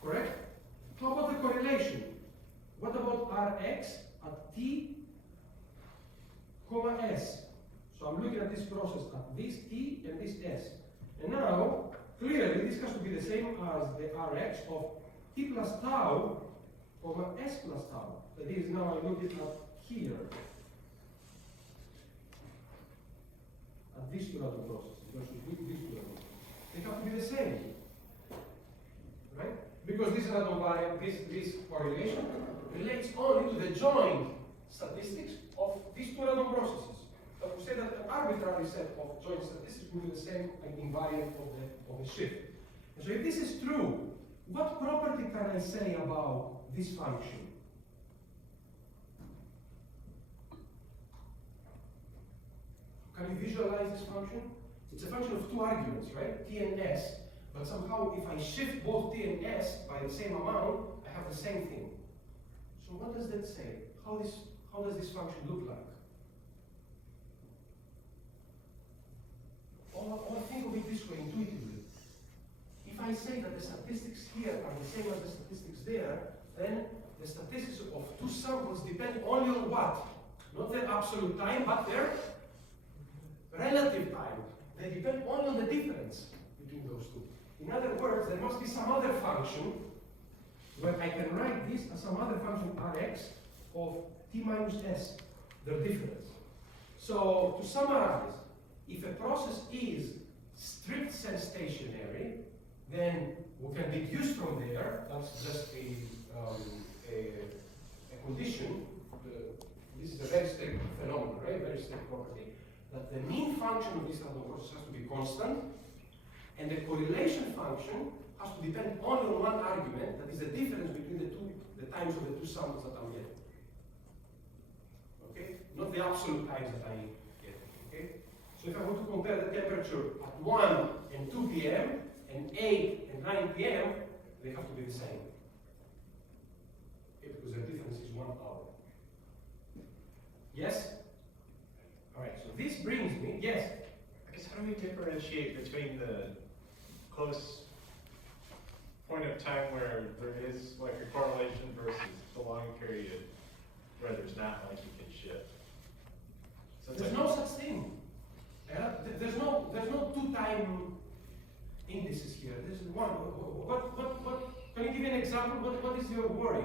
Correct? How about the correlation? What about Rx at t, comma s? So I'm looking at this process at this t and this s. And now, clearly, this has to be the same as the Rx of t plus tau, comma s plus tau. That is, now I look at here. At these two random processes versus these two random processes. They have to be the same. Right? Because this random variable, this correlation relates only to the joint statistics of these two random processes. But we say that an arbitrary set of joint statistics will be the same invariant of the shift. And so if this is true, what property can I say about this function? Can you visualize this function? It's a function of two arguments, right? T and s. But somehow, if I shift both t and s by the same amount, I have the same thing. So what does that say? How does this function look like? Or think of it this way intuitively. If I say that the statistics here are the same as the statistics there, then the statistics of two samples depend only on what? Not their absolute time, but their relative time. They depend only on the difference between those two. In other words, there must be some other function where I can write this as some other function Rx of t minus s, their difference. So to summarize, if a process is strict sense stationary, then we can deduce from there, that's just a condition, this is a very strict phenomenon, right? Very strict property, that the mean function of this random process has to be constant, and the correlation function has to depend only on one argument, that is the difference between the times of the two samples that I'm getting. Okay? Not the absolute times that I get. Okay? So if I want to compare the temperature at 1 and 2 p.m. and 8 and 9 p.m., they have to be the same. Okay? Because the difference is 1 hour. Yes? Alright, so this brings me, yes? I guess how do we differentiate between the close point of time where there is like a correlation versus the long period where there's not, like you can shift? So There's no such thing. There's no two-time indices here. There's one. What? Can you give me an example? What is your worry?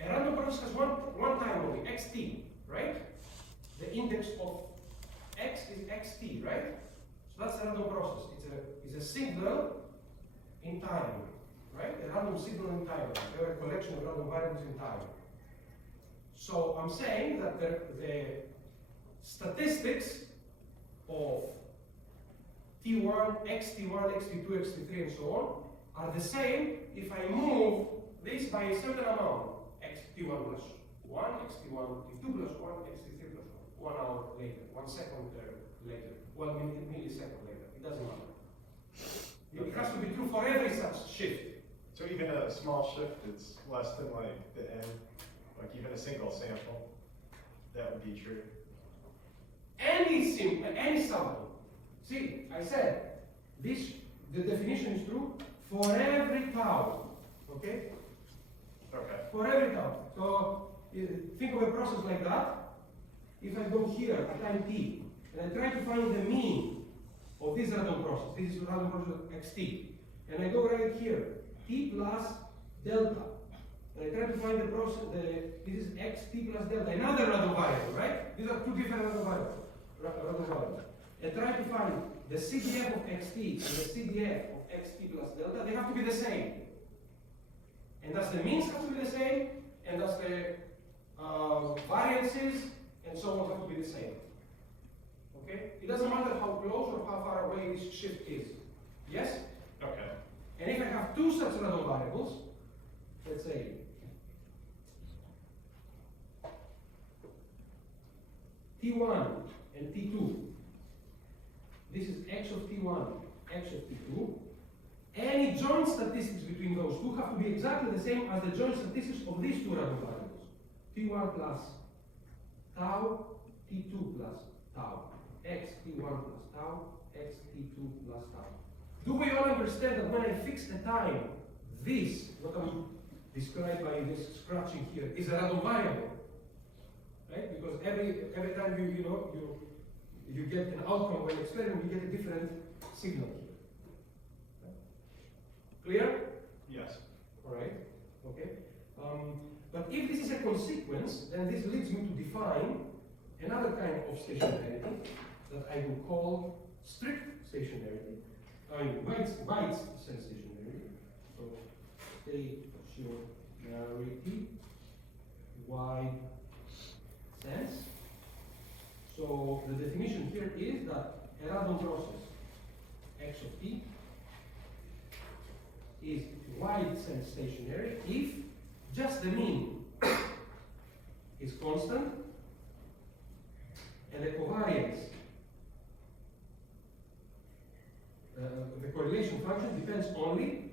A random process has one time only, xt, right? The index of x is xt, right? So that's a random process. It's a signal in time, right? A random signal in time. There are a collection of random variables in time. So I'm saying that the statistics of t1, xt1, xt2, xt3, and so on are the same if I move this by a certain amount. xt1 plus 1, xt1, t2 plus 1, xt3 plus 1. 1 hour later, 1 second later, 1 millisecond later. It doesn't matter. It has to be true for every such shift. So even a small shift that's less than like the n, like even a single sample, that would be true. Any sample. See, I said the definition is true for every tau. Okay? Okay. For every tau. So think of a process like that. If I go here at time t and I try to find the mean of this random process, this is random process xt, and I go right here, t plus delta, and I try to find the process, this is xt plus delta, another random variable, right? These are two different random variables. And try to find the CDF of xt and the CDF of xt plus delta, they have to be the same. And thus the means have to be the same, and thus the variances and so on have to be the same. Okay? It doesn't matter how close or how far away this shift is. Yes? Okay. And if I have two such random variables, let's say T1 and T2, this is x of T1, x of T2, any joint statistics between those two have to be exactly the same as the joint statistics of these two random variables. T1 plus tau, T2 plus tau, x T1 plus tau, x T2 plus tau. Do we all understand that when I fix a time, this, what I'm described by this scratching here, is a random variable, right? Because every time you get an outcome when experiment, you get a different signal here. Clear? Yes. All right. Okay. But if this is a consequence, then this leads me to define another kind of stationarity that I will call strict stationarity. I mean, White's sense stationarity. So stationarity, wide sense. So the definition here is that a random process x of t is wide sense stationary if just the mean is constant and the covariance, the correlation function depends only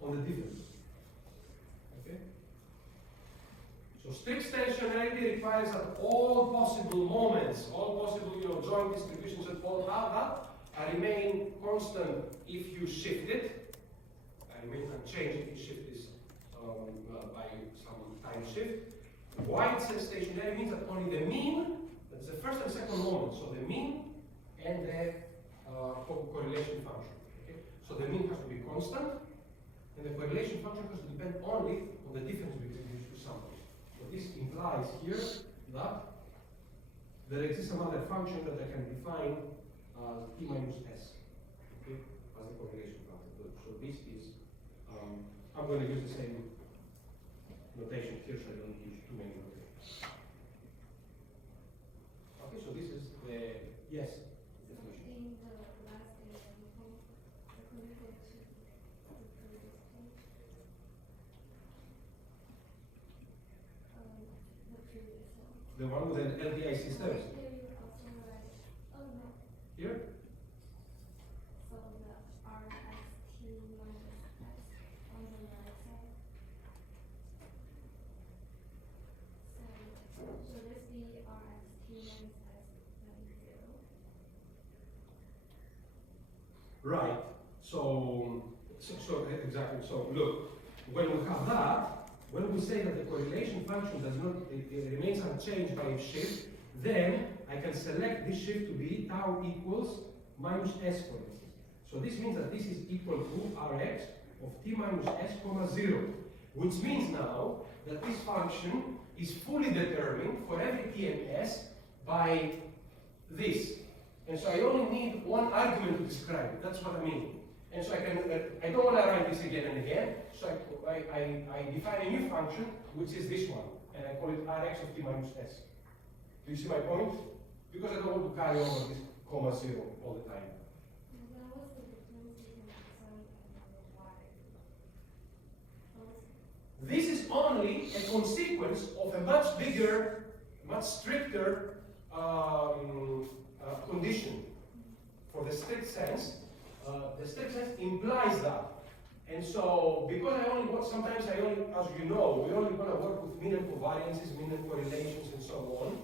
on the difference. Okay? So strict stationarity requires that all possible moments, all possible joint distributions and all that remain constant if you shift it, remain unchanged if you shift this by some time shift. Wide sense stationary means that only the mean, that's the first and second moment, so the mean and the correlation function. Okay? So the mean has to be constant, and the correlation function has to depend only on the difference between these two samples. So this implies here that there exists some other function that I can define as t minus s, okay, as the correlation function. So this is, I'm going to use the same notation here, so I don't use too many notations. Okay, so this is the, yes? So in the last example, the connected to the previous page, the previous one. The one with the LDI systems. Here you also write, oh no, Here? so the RXT minus S on the right side. So should this be RXT minus S then 0? Right. So exactly. So look, when we have that, when we say that the correlation function does not, it remains unchanged by a shift, then I can select this shift to be tau equals minus s, for instance. So this means that this is equal to Rx of t minus s comma 0, which means now that this function is fully determined for every t and s by this. And so I only need one argument to describe it. That's what I mean. And so I can, I don't want to write this again and again. So I define a new function, which is this one. And I call it Rx of t minus s. Do you see my point? Because I don't want to carry over this comma 0 all the time. And then what's the difference between the sun and the water? This is only a consequence of a much bigger, much stricter condition. For the strict sense, the strict sense implies that. And so, because I only work, sometimes I only, as you know, we only want to work with mean and covariances, mean and correlations, and so on.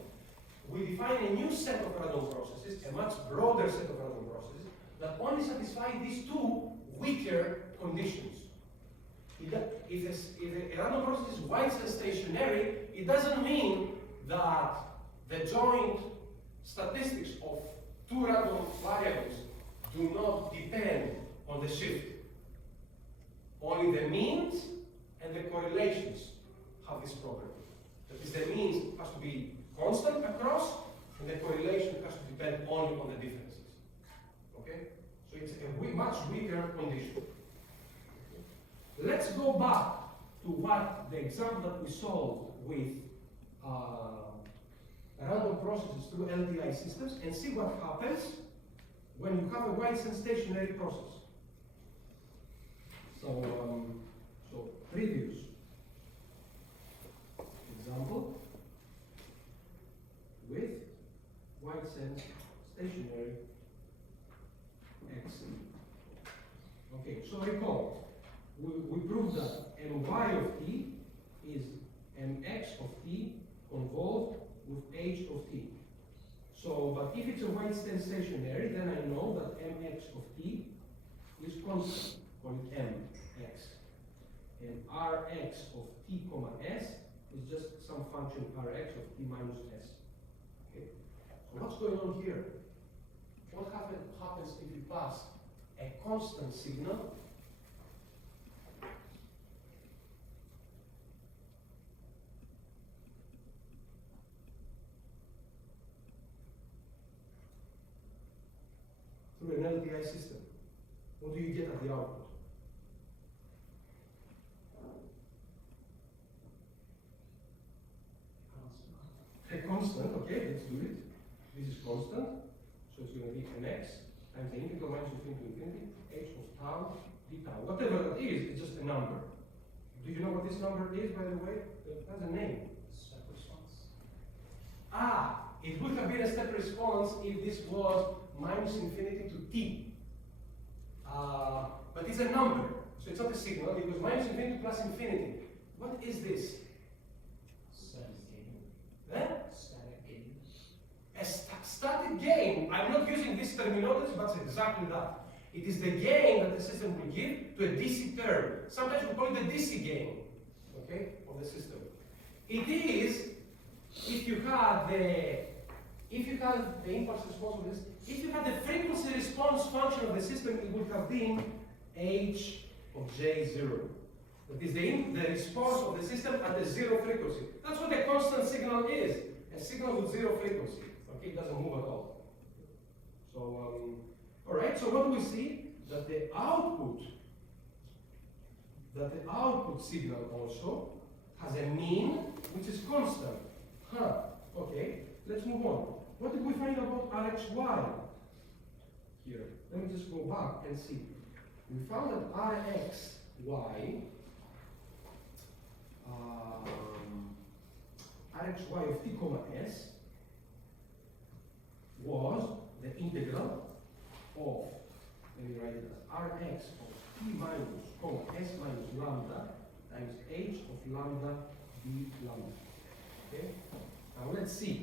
We define a new set of random processes, a much broader set of random processes, that only satisfy these two weaker conditions. If a random process is wide and stationary, it doesn't mean that the joint statistics of two random variables do not depend on the shift. Only the means and the correlations have this property. That is, the means has to be constant across, and the correlation has to depend only on the differences. Okay? So it's a much weaker condition. Let's go back to what the example that we solved with random processes through LTI systems and see what happens when you have a Whiteson stationary process. So previous example with Whiteson stationary X. Okay, so recall, we proved that my of t is mx of t convolved with h of t. So, but if it's a Whiteson stationary, then I know that mx of t is constant, call it mx. And rx of t comma s is just some function rx of t minus s. Okay? So what's going on here? What happens if you pass a constant signal through an LTI system? What do you get at the output? A constant, okay, let's do it. This is constant, so it's going to be mx times the integral minus infinity to infinity, h of tau d tau. Whatever that is, it's just a number. Do you know what this number is, by the way? It has a name. Step response. Ah, it would have been a step response if this was minus infinity to t. But it's a number, so it's not a signal. It was minus infinity plus infinity. What is this? Static gain. Eh? Static gain. A static gain. I'm not using this terminology, but it's exactly that. It is the gain that the system will give to a DC term. Sometimes we call it the DC gain, okay, of the system. It is if you had the impulse response of this, if you had the frequency response function of the system, it would have been h of j0. That is the response of the system at the zero frequency. That's what a constant signal is. A signal with zero frequency. Okay, it doesn't move at all. So, all right. So what do we see? That the output signal also has a mean which is constant. Okay. Let's move on. What did we find about Rxy here? Let me just go back and see. We found that Rxy of t comma s was the integral of, let me write it as Rx of t minus comma s minus lambda times h of lambda d lambda. Okay? Now let's see.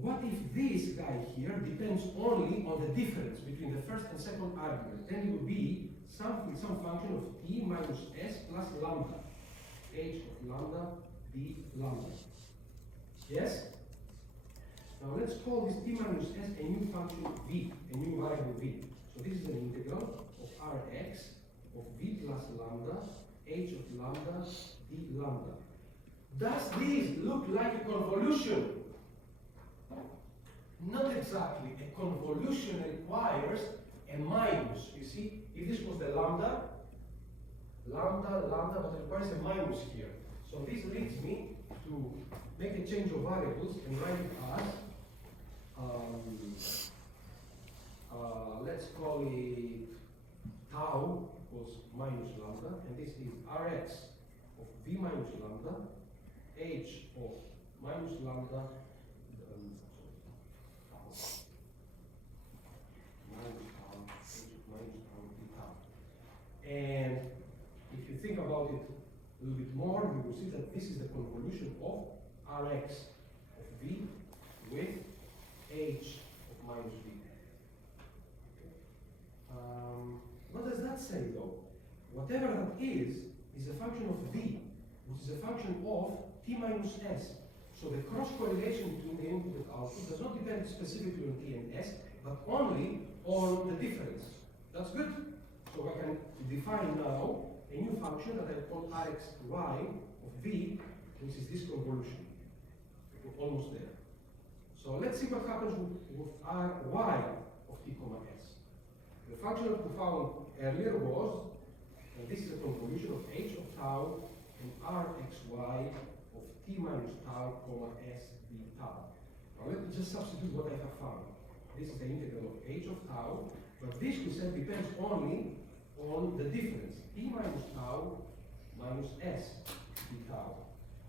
What if this guy here depends only on the difference between the first and second argument? Then it would be some function of t minus s plus lambda, h of lambda d lambda. Yes? Now let's call this t minus s a new function v, a new variable v. So this is an integral of Rx of v plus lambda, h of lambda d lambda. Does this look like a convolution? Not exactly. A convolution requires a minus. You see, if this was the lambda, but it requires a minus here. So this leads me to make a change of variables and write it as, let's call it tau equals minus lambda, and this is Rx of v minus lambda, h of minus lambda, and if you think about it a little bit more, you will see that this is the convolution of Rx of v with h of minus v. What does that say though? Whatever that is a function of v, which is a function of t minus s. So the cross correlation between the input and output does not depend specifically on T and S, but only on the difference. That's good. So I can define now a new function that I call Rxy of V, which is this convolution. We're almost there. So let's see what happens with Ry of T comma S. The function that we found earlier was, and this is a convolution of H of tau and Rxy of T minus tau comma S V tau. Now let me just substitute what I have found. This is the integral of H of tau, but this we said depends only on the difference, T minus tau minus S V tau.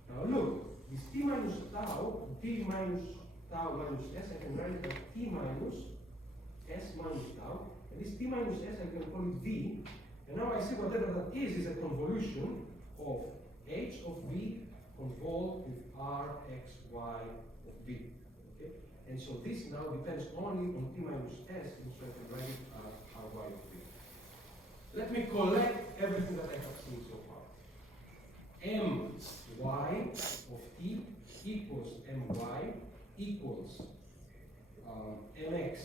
Now look, this T minus tau, T minus tau minus S, I can write it as T minus S minus tau, and this T minus S I can call it V, and now I see whatever that is a convolution of H of V convolved with Rxy of V. Okay? And so this now depends only on T minus S, and so I can write it as Ry of V. Let me collect everything that I have seen so far. My of T equals My equals Mx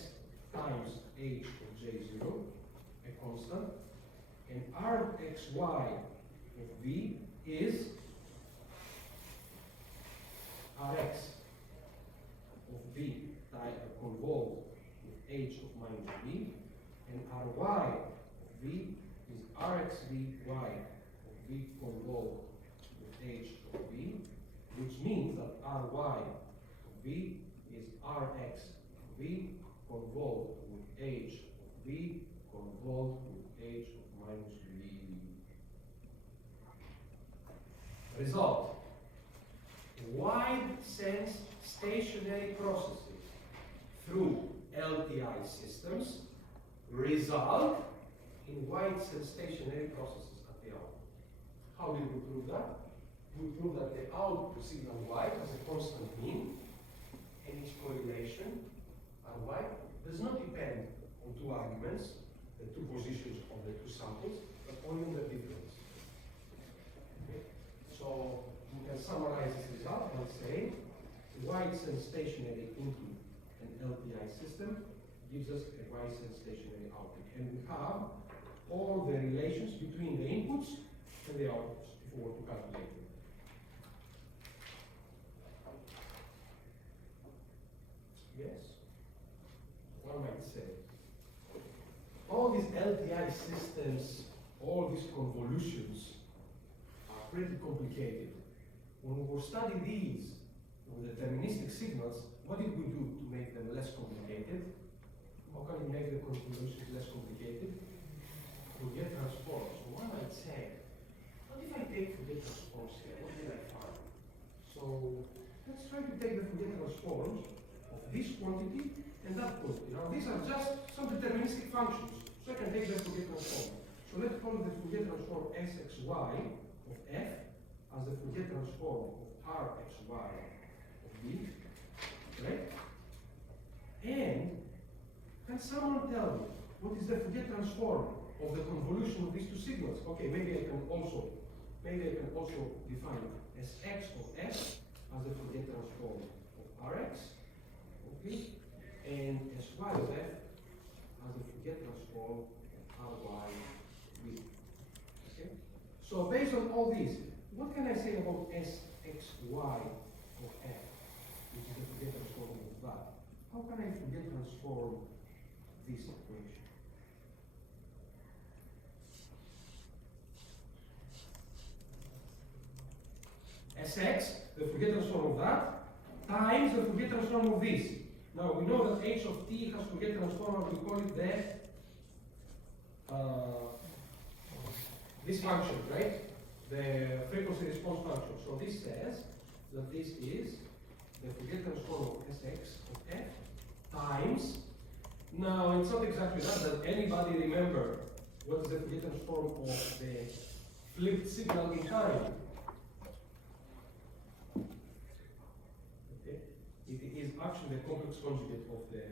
times H of J0, a constant, and Rxy of V is Rx of V convolved with H of minus V, and Ry of V is Rxvy of V convolved with H of V, which means that Ry of V is Rx of V convolved with H of V convolved with H of minus V. Result. Wide sense stationary processes through LTI systems result in wide sense stationary processes at the output. How did we prove that? We prove that the output signal Y has a constant mean, and its correlation Ry does not depend on two arguments, the two positions of the two samples, but only on the difference. Okay? So we can summarize this result by saying wide sense stationary input an LTI system gives us a wide sense stationary output. And we have all the relations between the inputs and the outputs if we want to calculate them. Yes? One might say. All these LTI systems, all these convolutions are pretty complicated. When we were studying these with deterministic signals, what did we do to make them less complicated? How can we make the convolutions less complicated? Fourier transforms. So one might say, what if I take Fourier transforms here? What did I find? So let's try to take the Fourier transforms of this quantity and that quantity. Now these are just some deterministic functions, so I can take the Fourier transform. So let's call the Fourier transform Sxy of f as the Fourier transform of Rxy of v, right? And can someone tell me what is the Fourier transform of the convolution of these two signals? Okay, maybe I can also define Sx of f as the Fourier transform of Rx, okay, and Sy of f as the Fourier transform of Ry v. Okay? So based on all these, what can I say about Sxy of f, which is the Fourier transform of that? How can I Fourier transform this equation? Sx, the Fourier transform of that, times the Fourier transform of this. Now we know that h of t has Fourier transform, and we call it this function, right? The frequency response function. So this says that this is the Fourier transform of Sx of f times. Now it's not exactly that. Does anybody remember what is the Fourier transform of the flipped signal in time? It is actually the complex conjugate of the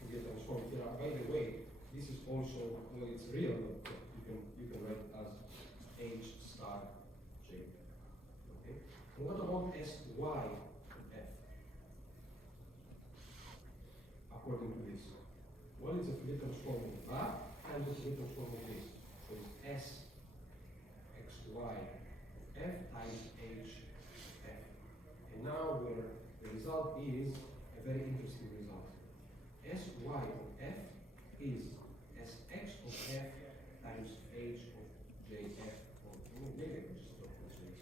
Fourier transform here. By the way, this is also, well, it's real, but you can write it as H star J. Okay? And what about Sy times the Newton form of this. So it's S x y f times h f. And now the result is a very interesting result. S y of f is S x of f times h of j f. Or maybe I can just stop this way.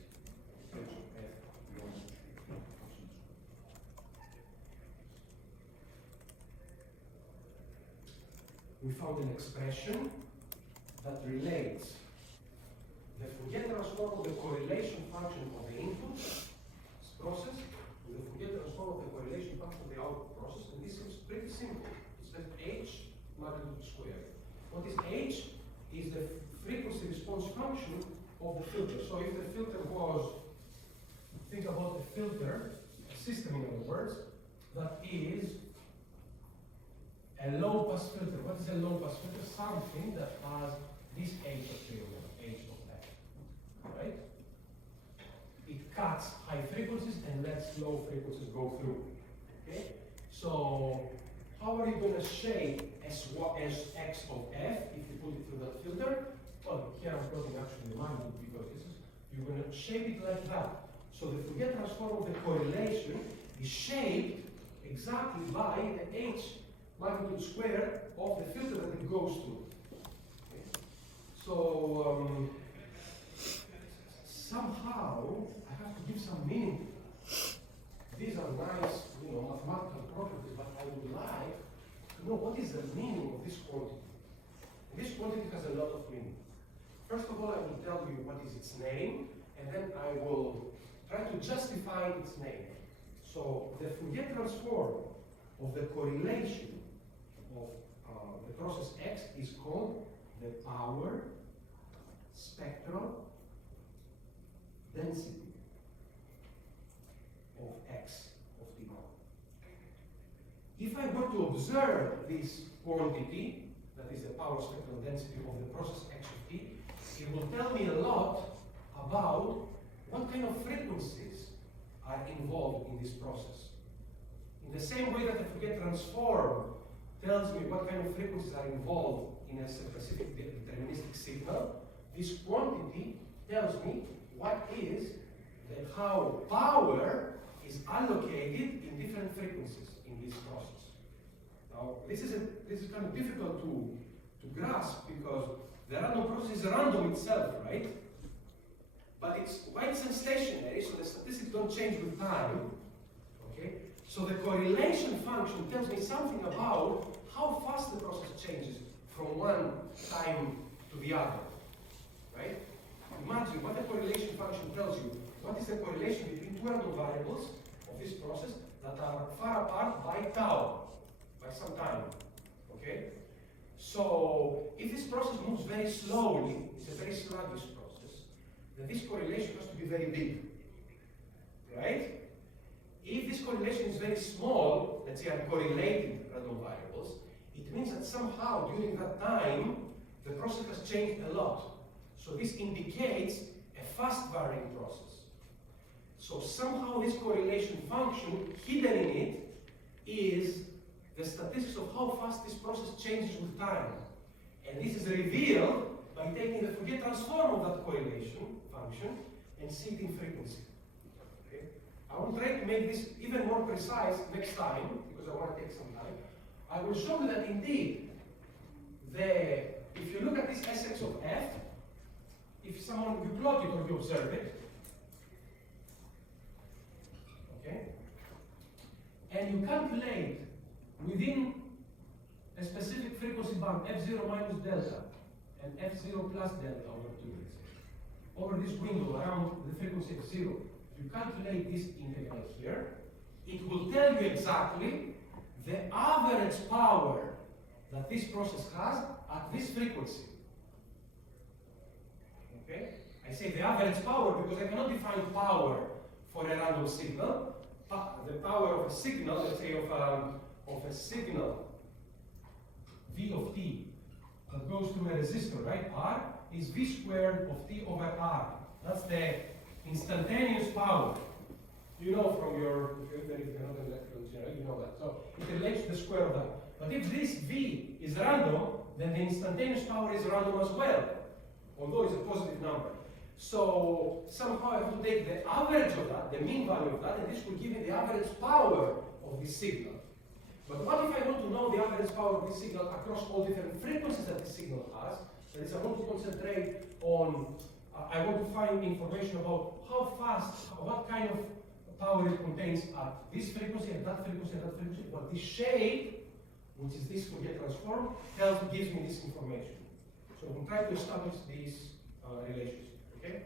H of f minus we found an expression that relates the Fourier transform of the correlation function of the input process with the Fourier transform of the correlation function of the output process, and this is pretty simple. It's just h magnitude squared. What is h? Is the frequency response function of the filter. So if the filter was, think about the filter, a system in other words, that is a low pass filter. What is a low pass filter? Something that has this h of 0, h of f. Right? It cuts high frequencies and lets low frequencies go through. Okay? So how are you going to shape Sx of f if you put it through that filter? Well, here I'm plotting actually the magnitude because this is, you're going to shape it like that. So the Fourier transform of the correlation is shaped exactly by the h magnitude squared of the filter that it goes through. Okay? So somehow I have to give some meaning to that. These are nice, mathematical properties, but I would like to know what is the meaning of this quantity. This quantity has a lot of meaning. First of all, I will tell you what is its name, and then I will try to justify its name. So the Fourier transform of the correlation of the process X is called the power spectral density of X of t. If I were to observe this quantity, that is the power spectral density of the process X of t, it will tell me a lot about what kind of frequencies are involved in this process. In the same way that the Fourier transform tells me what kind of frequencies are involved in a specific deterministic signal, this quantity tells me what is how power is allocated in different frequencies in this process. Now, this is kind of difficult to grasp because the random process is random itself, right? But it's White's and stationary, so the statistics don't change with time. Okay? So the correlation function tells me something about how fast the process changes from one time to the other. Right? Imagine what the correlation function tells you. What is the correlation between two random variables of this process that are far apart by tau, by some time? Okay? So if this process moves very slowly, it's a very sluggish process, then this correlation has to be very big. Right? If this correlation is very small, let's say uncorrelated random variables, it means that somehow during that time, the process has changed a lot. So this indicates a fast varying process. So somehow this correlation function, hidden in it, is the statistics of how fast this process changes with time. And this is revealed by taking the Fourier transform of that correlation function and see it in frequency. Okay? I will try to make this even more precise next time, because I want to take some time. I will show you that indeed, if you look at this Sx of f, if you plot it or you observe it, okay, and you calculate within a specific frequency band f0 minus delta and f0 plus delta over 2, over this window around the frequency of 0, if you calculate this integral here, it will tell you exactly the average power that this process has at this frequency. Okay? I say the average power because I cannot define power for a random signal. The power of a signal, let's say of a signal V of t that goes through a resistor, right? R is V squared of t over R. That's the instantaneous power. You know from your, if you're not an electron engineer, you know that. So it relates to the square of that. But if this V is random, then the instantaneous power is random as well, although it's a positive number. So somehow I have to take the average of that, the mean value of that, and this will give me the average power of this signal. But what if I want to know the average power of this signal across all different frequencies that this signal has? That is, I want to concentrate on, I want to find information about how fast, what kind of power it contains at this frequency, and that frequency, and that frequency. Well, this shape, which is this Fourier transform, gives me this information. So we try to establish these relations, okay?